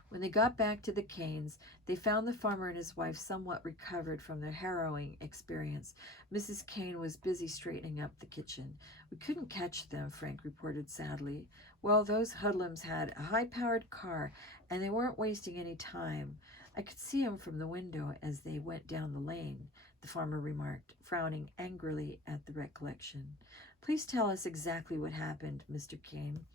When they got back to the Canes, they found the farmer and his wife somewhat recovered from their harrowing experience. Mrs. Cane was busy straightening up the kitchen. We couldn't catch them, Frank reported sadly. Well, those hoodlums had a high-powered car, and they weren't wasting any time. I could see 'em from the window as they went down the lane, the farmer remarked, frowning angrily at the recollection. Please tell us exactly what happened, Mr. Cane,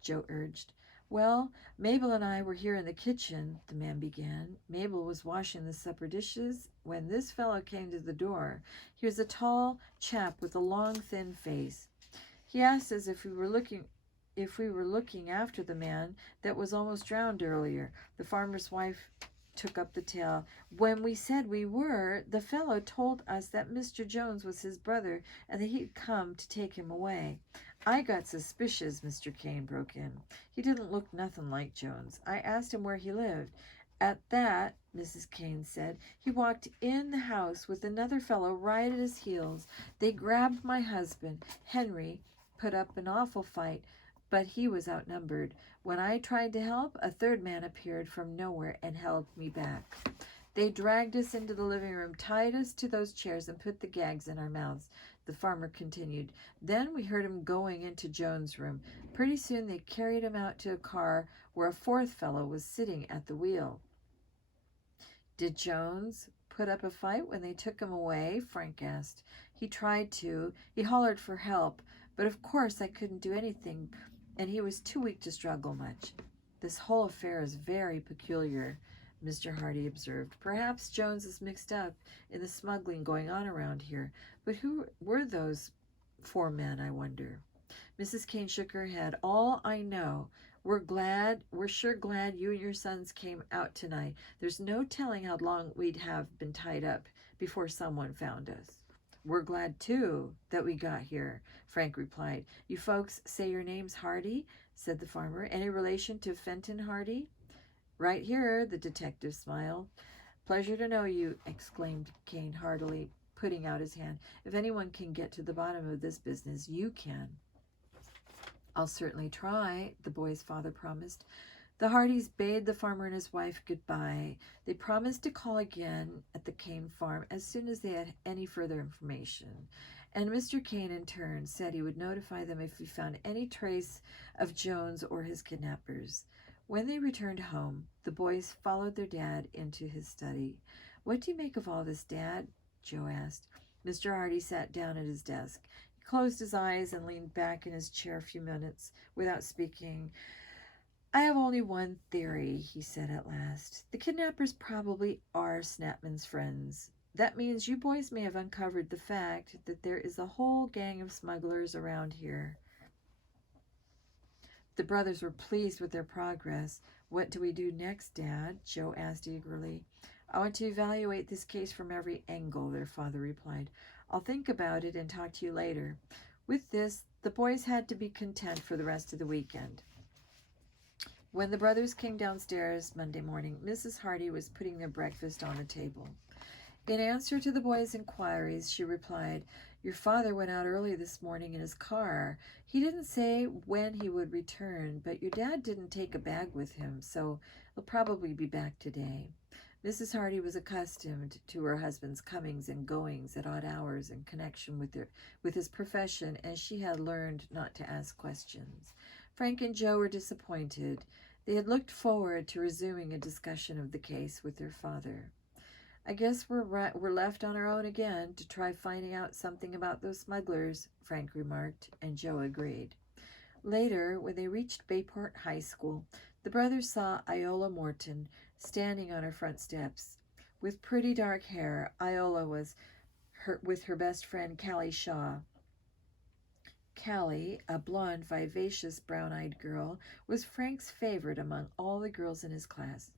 Joe urged. Well, Mabel and I were here in the kitchen, the man began. Mabel was washing the supper dishes when this fellow came to the door. He was a tall chap with a long, thin face. He asked us if we were looking after the man that was almost drowned earlier. The farmer's wife took up the tale. When we said we were, the fellow told us that Mr. Jones was his brother and that he'd come to take him away. I got suspicious, Mr. Cane broke in. He didn't look nothing like Jones. I asked him where he lived. At that, Mrs. Cane said, he walked in the house with another fellow right at his heels. They grabbed my husband, Henry, put up an awful fight, but he was outnumbered. When I tried to help, a third man appeared from nowhere and held me back. They dragged us into the living room, tied us to those chairs, and put the gags in our mouths. The farmer continued. Then we heard him going into Jones' room. Pretty soon they carried him out to a car where a fourth fellow was sitting at the wheel. Did Jones put up a fight when they took him away? Frank asked. He tried to. He hollered for help, but of course I couldn't do anything, and he was too weak to struggle much. This whole affair is very peculiar, Mr. Hardy observed. Perhaps Jones is mixed up in the smuggling going on around here. But who were those 4 men, I wonder? Mrs. Cane shook her head. All I know, we're sure glad you and your sons came out tonight. There's no telling how long we'd have been tied up before someone found us. We're glad, too, that we got here, Frank replied. You folks say your name's Hardy? Said the farmer. Any relation to Fenton Hardy? Right here, the detective smiled. Pleasure to know you, exclaimed Cane heartily, putting out his hand. If anyone can get to the bottom of this business, you can. I'll certainly try, the boy's father promised. The Hardys bade the farmer and his wife goodbye. They promised to call again at the Cane farm as soon as they had any further information. And Mr. Cane, in turn, said he would notify them if he found any trace of Jones or his kidnappers. When they returned home, the boys followed their dad into his study. What do you make of all this, Dad? Joe asked. Mr. Hardy sat down at his desk. He closed his eyes and leaned back in his chair a few minutes without speaking. I have only one theory, he said at last. The kidnappers probably are Snapman's friends. That means you boys may have uncovered the fact that there is a whole gang of smugglers around here. The brothers were pleased with their progress. What do we do next, Dad? Joe asked eagerly. I want to evaluate this case from every angle, their father replied. I'll think about it and talk to you later. With this, the boys had to be content for the rest of the weekend. When the brothers came downstairs Monday morning, Mrs. Hardy was putting their breakfast on the table. In answer to the boys' inquiries, she replied, Your father went out early this morning in his car. He didn't say when he would return, but your dad didn't take a bag with him, so he'll probably be back today. Mrs. Hardy was accustomed to her husband's comings and goings at odd hours in connection with his profession, and she had learned not to ask questions. Frank and Joe were disappointed. They had looked forward to resuming a discussion of the case with their father. I guess we're left on our own again to try finding out something about those smugglers, Frank remarked, and Joe agreed. Later, when they reached Bayport High School, the brothers saw Iola Morton standing on her front steps. With pretty dark hair, Iola was with her best friend Callie Shaw. Callie, a blonde, vivacious, brown-eyed girl, was Frank's favorite among all the girls in his class.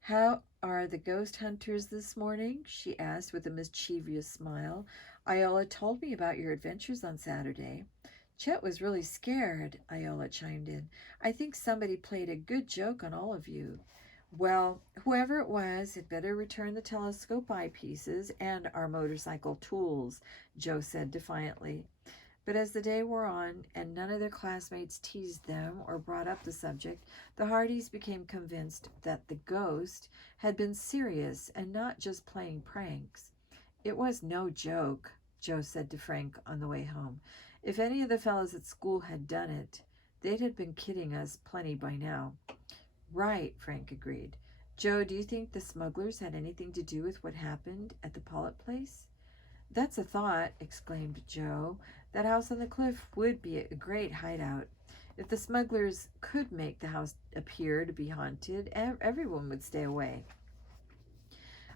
How are the ghost hunters this morning? She asked with a mischievous smile. Iola told me about your adventures on Saturday. Chet was really scared, Iola chimed in. I think somebody played a good joke on all of you. Well, whoever it was had better return the telescope eyepieces and our motorcycle tools, Joe said defiantly. But as the day wore on, and none of their classmates teased them or brought up the subject, the Hardys became convinced that the ghost had been serious and not just playing pranks. It was no joke, Joe said to Frank on the way home. If any of the fellows at school had done it, they'd have been kidding us plenty by now. Right, Frank agreed. Joe, do you think the smugglers had anything to do with what happened at the Pollitt place? That's a thought, exclaimed Joe. That house on the cliff would be a great hideout. If the smugglers could make the house appear to be haunted, everyone would stay away.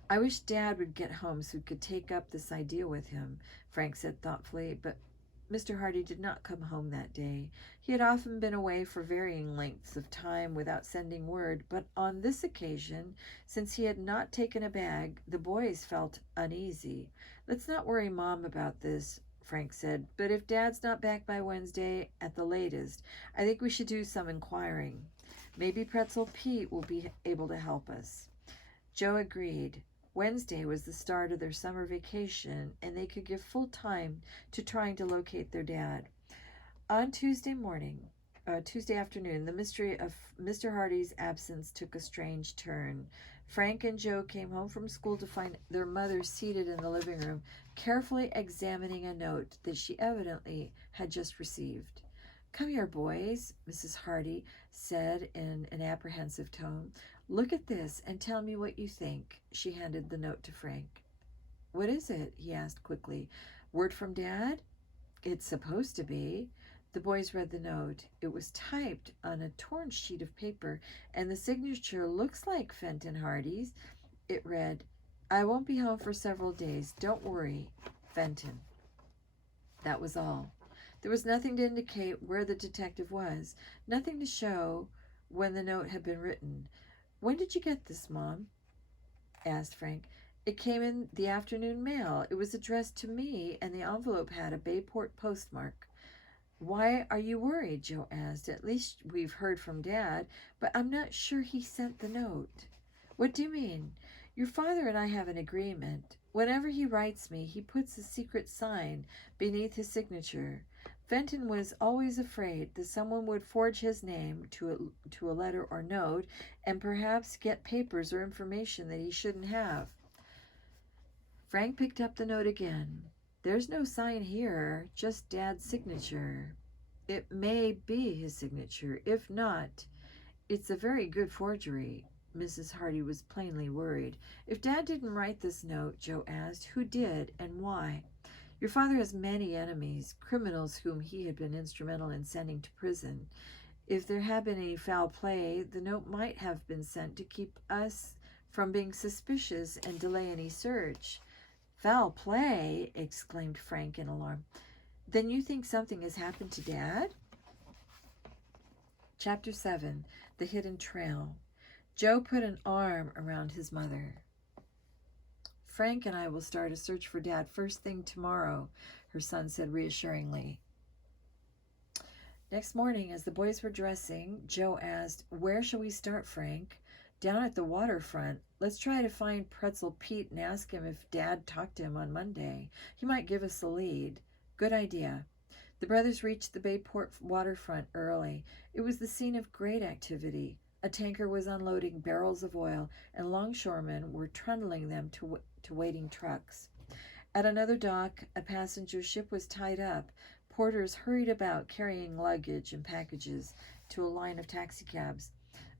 I wish Dad would get home so we could take up this idea with him, Frank said thoughtfully, but Mr. Hardy did not come home that day. He had often been away for varying lengths of time without sending word, but on this occasion, since he had not taken a bag, the boys felt uneasy. Let's not worry Mom about this, Frank said, but if Dad's not back by Wednesday at the latest, I think we should do some inquiring. Maybe Pretzel Pete will be able to help us. Joe agreed. Wednesday was the start of their summer vacation, and they could give full time to trying to locate their dad. On Tuesday afternoon, the mystery of Mr. Hardy's absence took a strange turn. Frank and Joe came home from school to find their mother seated in the living room, carefully examining a note that she evidently had just received. Come here, boys, Mrs. Hardy said in an apprehensive tone. Look at this and tell me what you think. She handed the note to Frank. What is it? He asked quickly. Word from Dad? It's supposed to be. The boys read the note. It was typed on a torn sheet of paper, and the signature looks like Fenton Hardy's. It read, I won't be home for several days. Don't worry, Fenton. That was all. There was nothing to indicate where the detective was, nothing to show when the note had been written. When did you get this, Mom? Asked Frank. It came in the afternoon mail. It was addressed to me, and the envelope had a Bayport postmark. Why are you worried? Joe asked. At least we've heard from Dad, but I'm not sure he sent the note. What do you mean? Your father and I have an agreement. Whenever he writes me, he puts a secret sign beneath his signature. Fenton was always afraid that someone would forge his name to a letter or note and perhaps get papers or information that he shouldn't have. Frank picked up the note again. There's no sign here, just Dad's signature. It may be his signature. If not, it's a very good forgery. Mrs. Hardy was plainly worried. If Dad didn't write this note, Joe asked, who did and why? Your father has many enemies, criminals whom he had been instrumental in sending to prison. If there had been any foul play, the note might have been sent to keep us from being suspicious and delay any search. Foul play? Exclaimed Frank in alarm. Then you think something has happened to Dad? Chapter 7, The Hidden Trail. Joe put an arm around his mother. Frank and I will start a search for Dad first thing tomorrow, her son said reassuringly. Next morning, as the boys were dressing, Joe asked, Where shall we start, Frank? Down at the waterfront. Let's try to find Pretzel Pete and ask him if Dad talked to him on Monday. He might give us a lead. Good idea. The brothers reached the Bayport waterfront early. It was the scene of great activity. A tanker was unloading barrels of oil, and longshoremen were trundling them to waiting trucks. At another dock, a passenger ship was tied up. Porters hurried about carrying luggage and packages to a line of taxicabs.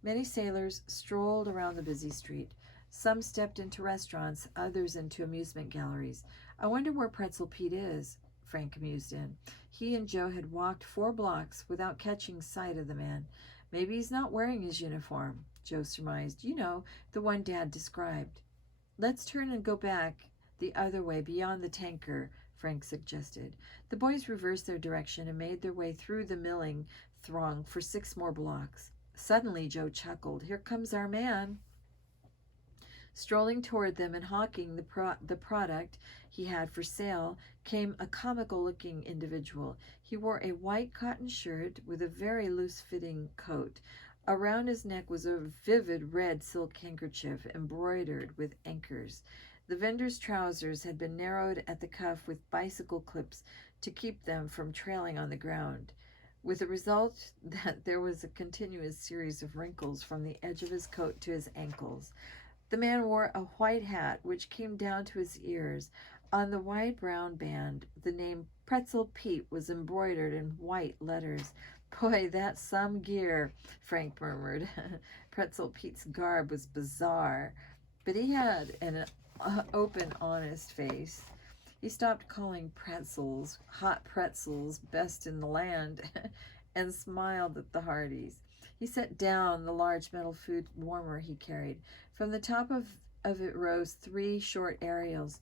Many sailors strolled around the busy street. Some stepped into restaurants, others into amusement galleries. I wonder where Pretzel Pete is, Frank mused in. He and Joe had walked 4 blocks without catching sight of the man. Maybe he's not wearing his uniform, Joe surmised. You know, the one Dad described. Let's turn and go back the other way beyond the tanker, Frank suggested. The boys reversed their direction and made their way through the milling throng for 6 more blocks. Suddenly, Joe chuckled. Here comes our man. Strolling toward them and hawking the product he had for sale came a comical-looking individual. He wore a white cotton shirt with a very loose-fitting coat. Around his neck was a vivid red silk handkerchief embroidered with anchors. The vendor's trousers had been narrowed at the cuff with bicycle clips to keep them from trailing on the ground, with the result that there was a continuous series of wrinkles from the edge of his coat to his ankles. The man wore a white hat which came down to his ears. On the wide brown band, the name Pretzel Pete was embroidered in white letters. Boy, that's some gear, Frank murmured. Pretzel Pete's garb was bizarre, but he had an open, honest face. He stopped calling pretzels, hot pretzels, best in the land, and smiled at the Hardys. He set down the large metal food warmer he carried. From the top of it rose 3 short aerials,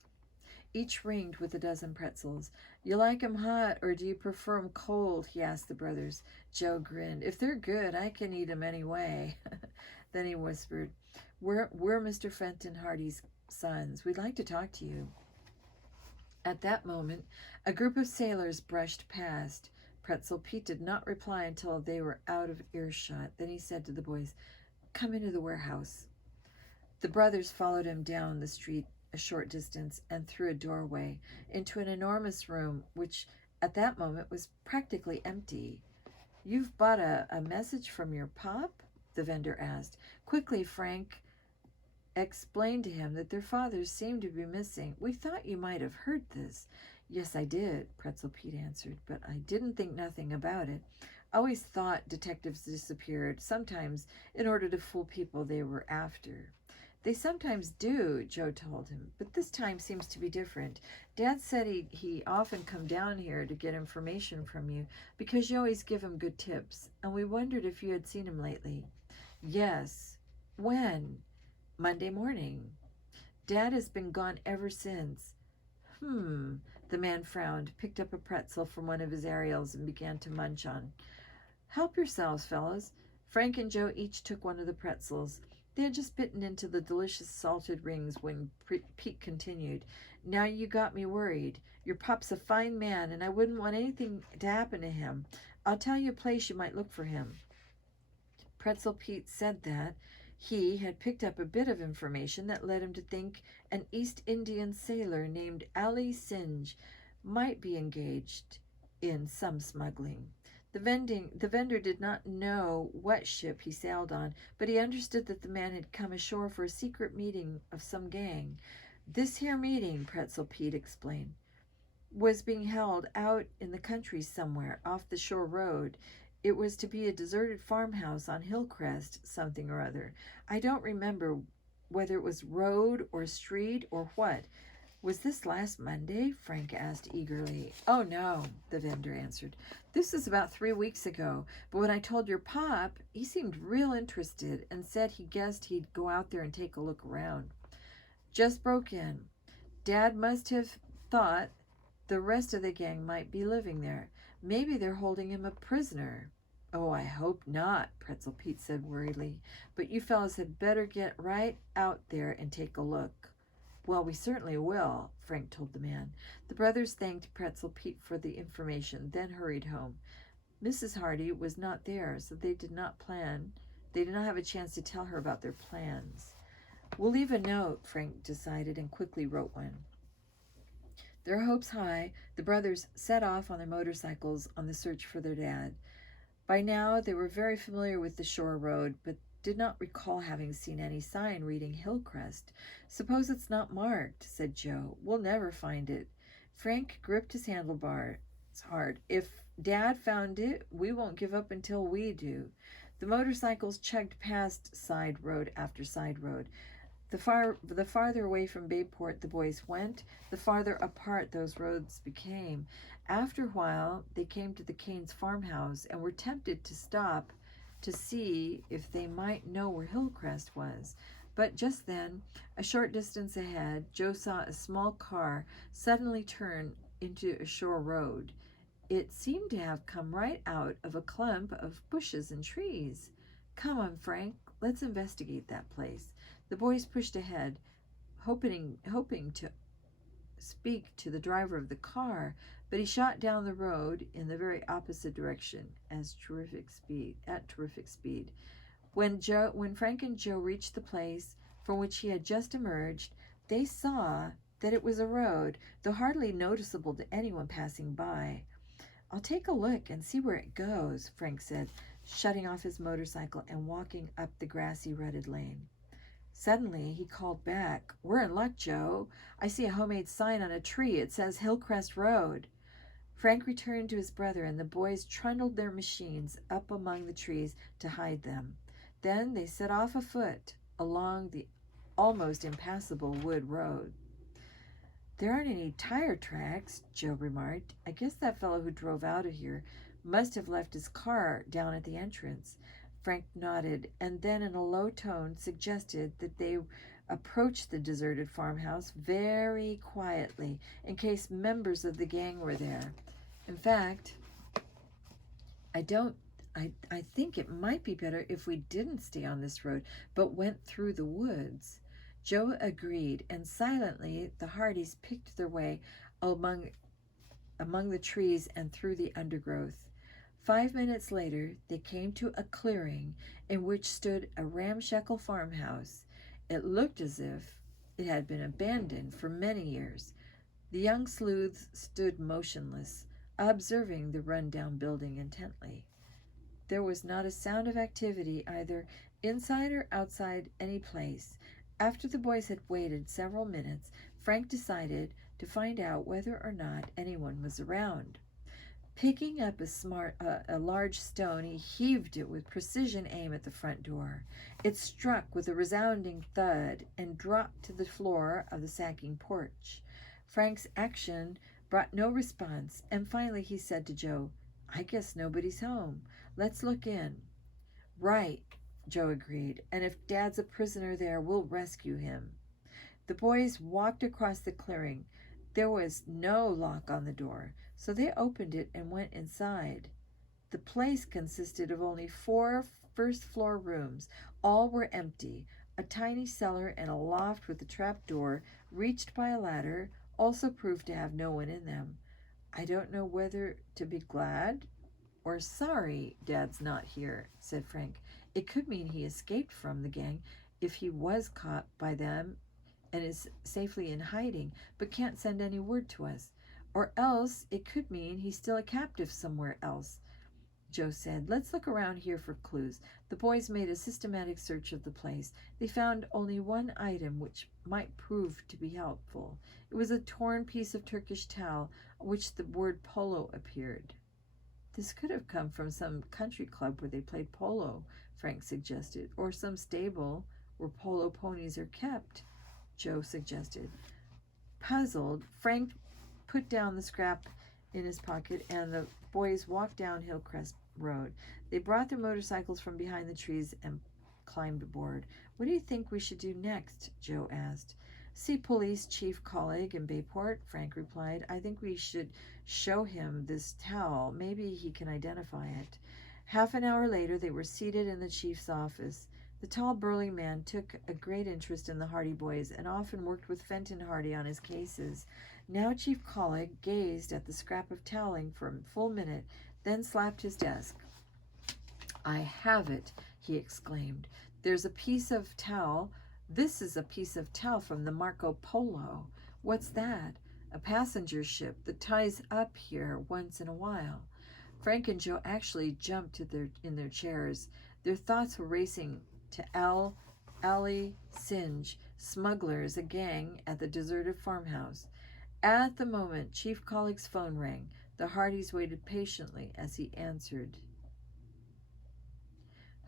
each ringed with a dozen pretzels. You like 'em hot, or do you prefer 'em cold? He asked the brothers. Joe grinned. If they're good, I can eat 'em anyway. Then he whispered, we're Mr. Fenton Hardy's sons. We'd like to talk to you. At that moment, a group of sailors brushed past. Pretzel Pete did not reply until they were out of earshot. Then he said to the boys, come into the warehouse. The brothers followed him down the street a short distance and through a doorway into an enormous room which at that moment was practically empty. You've bought a message from your pop? The vendor asked. Quickly, Frank explained to him that their fathers seemed to be missing. We thought you might have heard this. Yes, I did, Pretzel Pete answered, but I didn't think nothing about it. I always thought detectives disappeared, sometimes in order to fool people they were after. They sometimes do, Joe told him, but this time seems to be different. Dad said he often come down here to get information from you because you always give him good tips, and we wondered if you had seen him lately. Yes. When? Monday morning. Dad has been gone ever since. The man frowned, picked up a pretzel from one of his aerials, and began to munch on. Help yourselves, fellows. Frank and Joe each took one of the pretzels. They had just bitten into the delicious salted rings when Pete continued. Now you got me worried. Your pop's a fine man, and I wouldn't want anything to happen to him. I'll tell you a place you might look for him. Pretzel Pete said that he had picked up a bit of information that led him to think an East Indian sailor named Ali Singe might be engaged in some smuggling. The vendor did not know what ship he sailed on, but he understood that the man had come ashore for a secret meeting of some gang. This here meeting, Pretzel Pete explained, was being held out in the country somewhere off the shore road. It was to be a deserted farmhouse on Hillcrest, something or other. I don't remember whether it was road or street or what. Was this last Monday? Frank asked eagerly. Oh, no, the vendor answered. This is about 3 weeks ago, but when I told your pop, he seemed real interested and said he guessed he'd go out there and take a look around. Just broke in. Dad must have thought the rest of the gang might be living there. Maybe they're holding him a prisoner. Oh, I hope not, Pretzel Pete said worriedly. But you fellows had better get right out there and take a look. Well, we certainly will, Frank told the man. The brothers thanked Pretzel Pete for the information, then hurried home. Mrs. Hardy was not there, so they did not have a chance to tell her about their plans. We'll leave a note, Frank decided, and quickly wrote one. Their hopes high, the brothers set off on their motorcycles on the search for their dad. By now, they were very familiar with the shore road, but did not recall having seen any sign reading Hillcrest. Suppose it's not marked, said Joe. We'll never find it. Frank gripped his handlebars hard. If Dad found it, we won't give up until we do. The motorcycles chugged past side road after side road. The farther away from Bayport the boys went, the farther apart those roads became. After a while, they came to the Canes farmhouse and were tempted to stop to see if they might know where Hillcrest was. But just then, a short distance ahead, Joe saw a small car suddenly turn into a shore road. It seemed to have come right out of a clump of bushes and trees. Come on, Frank, let's investigate that place. The boys pushed ahead, hoping to speak to the driver of the car, but he shot down the road in the very opposite direction at terrific speed. When Frank and Joe reached the place from which he had just emerged, they saw that it was a road, though hardly noticeable to anyone passing by. "I'll take a look and see where it goes," Frank said, shutting off his motorcycle and walking up the grassy rutted lane. Suddenly, he called back, "We're in luck, Joe. I see a homemade sign on a tree. It says Hillcrest Road." Frank returned to his brother, and the boys trundled their machines up among the trees to hide them. Then they set off afoot along the almost impassable wood road. "There aren't any tire tracks," Joe remarked. "I guess that fellow who drove out of here must have left his car down at the entrance." Frank nodded, and then in a low tone suggested that they approach the deserted farmhouse very quietly in case members of the gang were there. "In fact, I think it might be better if we didn't stay on this road, but went through the woods." Joe agreed, and silently the Hardys picked their way among the trees and through the undergrowth. 5 minutes later, they came to a clearing in which stood a ramshackle farmhouse. It looked as if it had been abandoned for many years. The young sleuths stood motionless, observing the run-down building intently. There was not a sound of activity either inside or outside any place. After the boys had waited several minutes, Frank decided to find out whether or not anyone was around. Picking up a large stone, he heaved it with precision aim at the front door. It struck with a resounding thud and dropped to the floor of the sagging porch. Frank's action brought no response, and finally he said to Joe, "I guess nobody's home. Let's look in." "Right," Joe agreed, "and if Dad's a prisoner there, we'll rescue him." The boys walked across the clearing. There was no lock on the door, so they opened it and went inside. The place consisted of only 4 first-floor rooms. All were empty. A tiny cellar and a loft with a trap door, reached by a ladder, also proved to have no one in them. "I don't know whether to be glad or sorry Dad's not here," said Frank. "It could mean he escaped from the gang if he was caught by them and is safely in hiding, but can't send any word to us. Or else it could mean he's still a captive somewhere else." Joe said, "Let's look around here for clues." The boys made a systematic search of the place. They found only one item which might prove to be helpful. It was a torn piece of Turkish towel on which the word polo appeared. "This could have come from some country club where they played polo," Frank suggested, "or some stable where polo ponies are kept," Joe suggested. Puzzled, Frank put down the scrap in his pocket, and the boys walked down Hillcrest Road. They brought their motorcycles from behind the trees and climbed aboard. "What do you think we should do next?" Joe asked. "See Police Chief Colleague in Bayport," Frank replied. "I think we should show him this towel. Maybe he can identify it." Half an hour later, they were seated in the chief's office. The tall, burly man took a great interest in the Hardy boys and often worked with Fenton Hardy on his cases. Now Chief Colleague gazed at the scrap of toweling for a full minute, then slapped his desk. "I have it," he exclaimed. "There's a piece of towel. This is a piece of towel from the Marco Polo." "What's that?" "A passenger ship that ties up here once in a while." Frank and Joe actually jumped in their chairs. Their thoughts were racing to Ali Singe, smugglers, a gang at the deserted farmhouse. At the moment, Chief Colleague's phone rang. The Hardys waited patiently as he answered,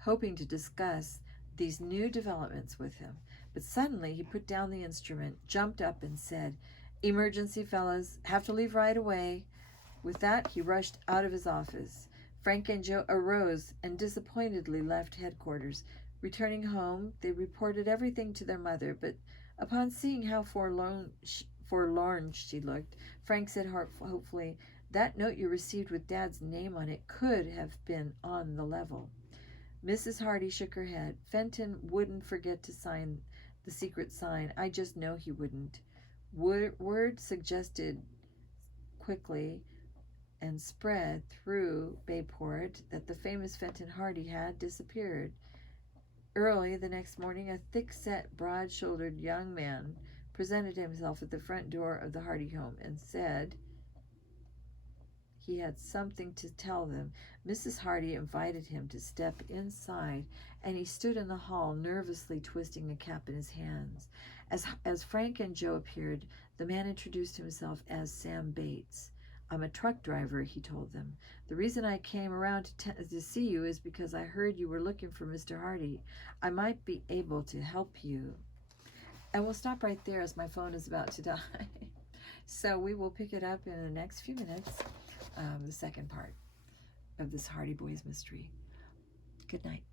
hoping to discuss these new developments with him. But suddenly he put down the instrument, jumped up, and said, "Emergency, fellas. Have to leave right away." With that, he rushed out of his office. Frank and Joe arose and disappointedly left headquarters. Returning home, they reported everything to their mother, but upon seeing how forlorn she looked, Frank said hopefully, "That note you received with Dad's name on it could have been on the level." Mrs. Hardy shook her head. "Fenton wouldn't forget to sign the secret sign. I just know he wouldn't." Word suggested quickly and spread through Bayport that the famous Fenton Hardy had disappeared. Early the next morning, a thick-set, broad-shouldered young man presented himself at the front door of the Hardy home and said he had something to tell them. Mrs. Hardy invited him to step inside, and he stood in the hall, nervously twisting a cap in his hands. As Frank and Joe appeared, the man introduced himself as Sam Bates. "I'm a truck driver," he told them. "The reason I came around to see you is because I heard you were looking for Mr. Hardy. I might be able to help you." And we'll stop right there as my phone is about to die. So we will pick it up in the next few minutes, the second part of this Hardy Boys mystery. Good night.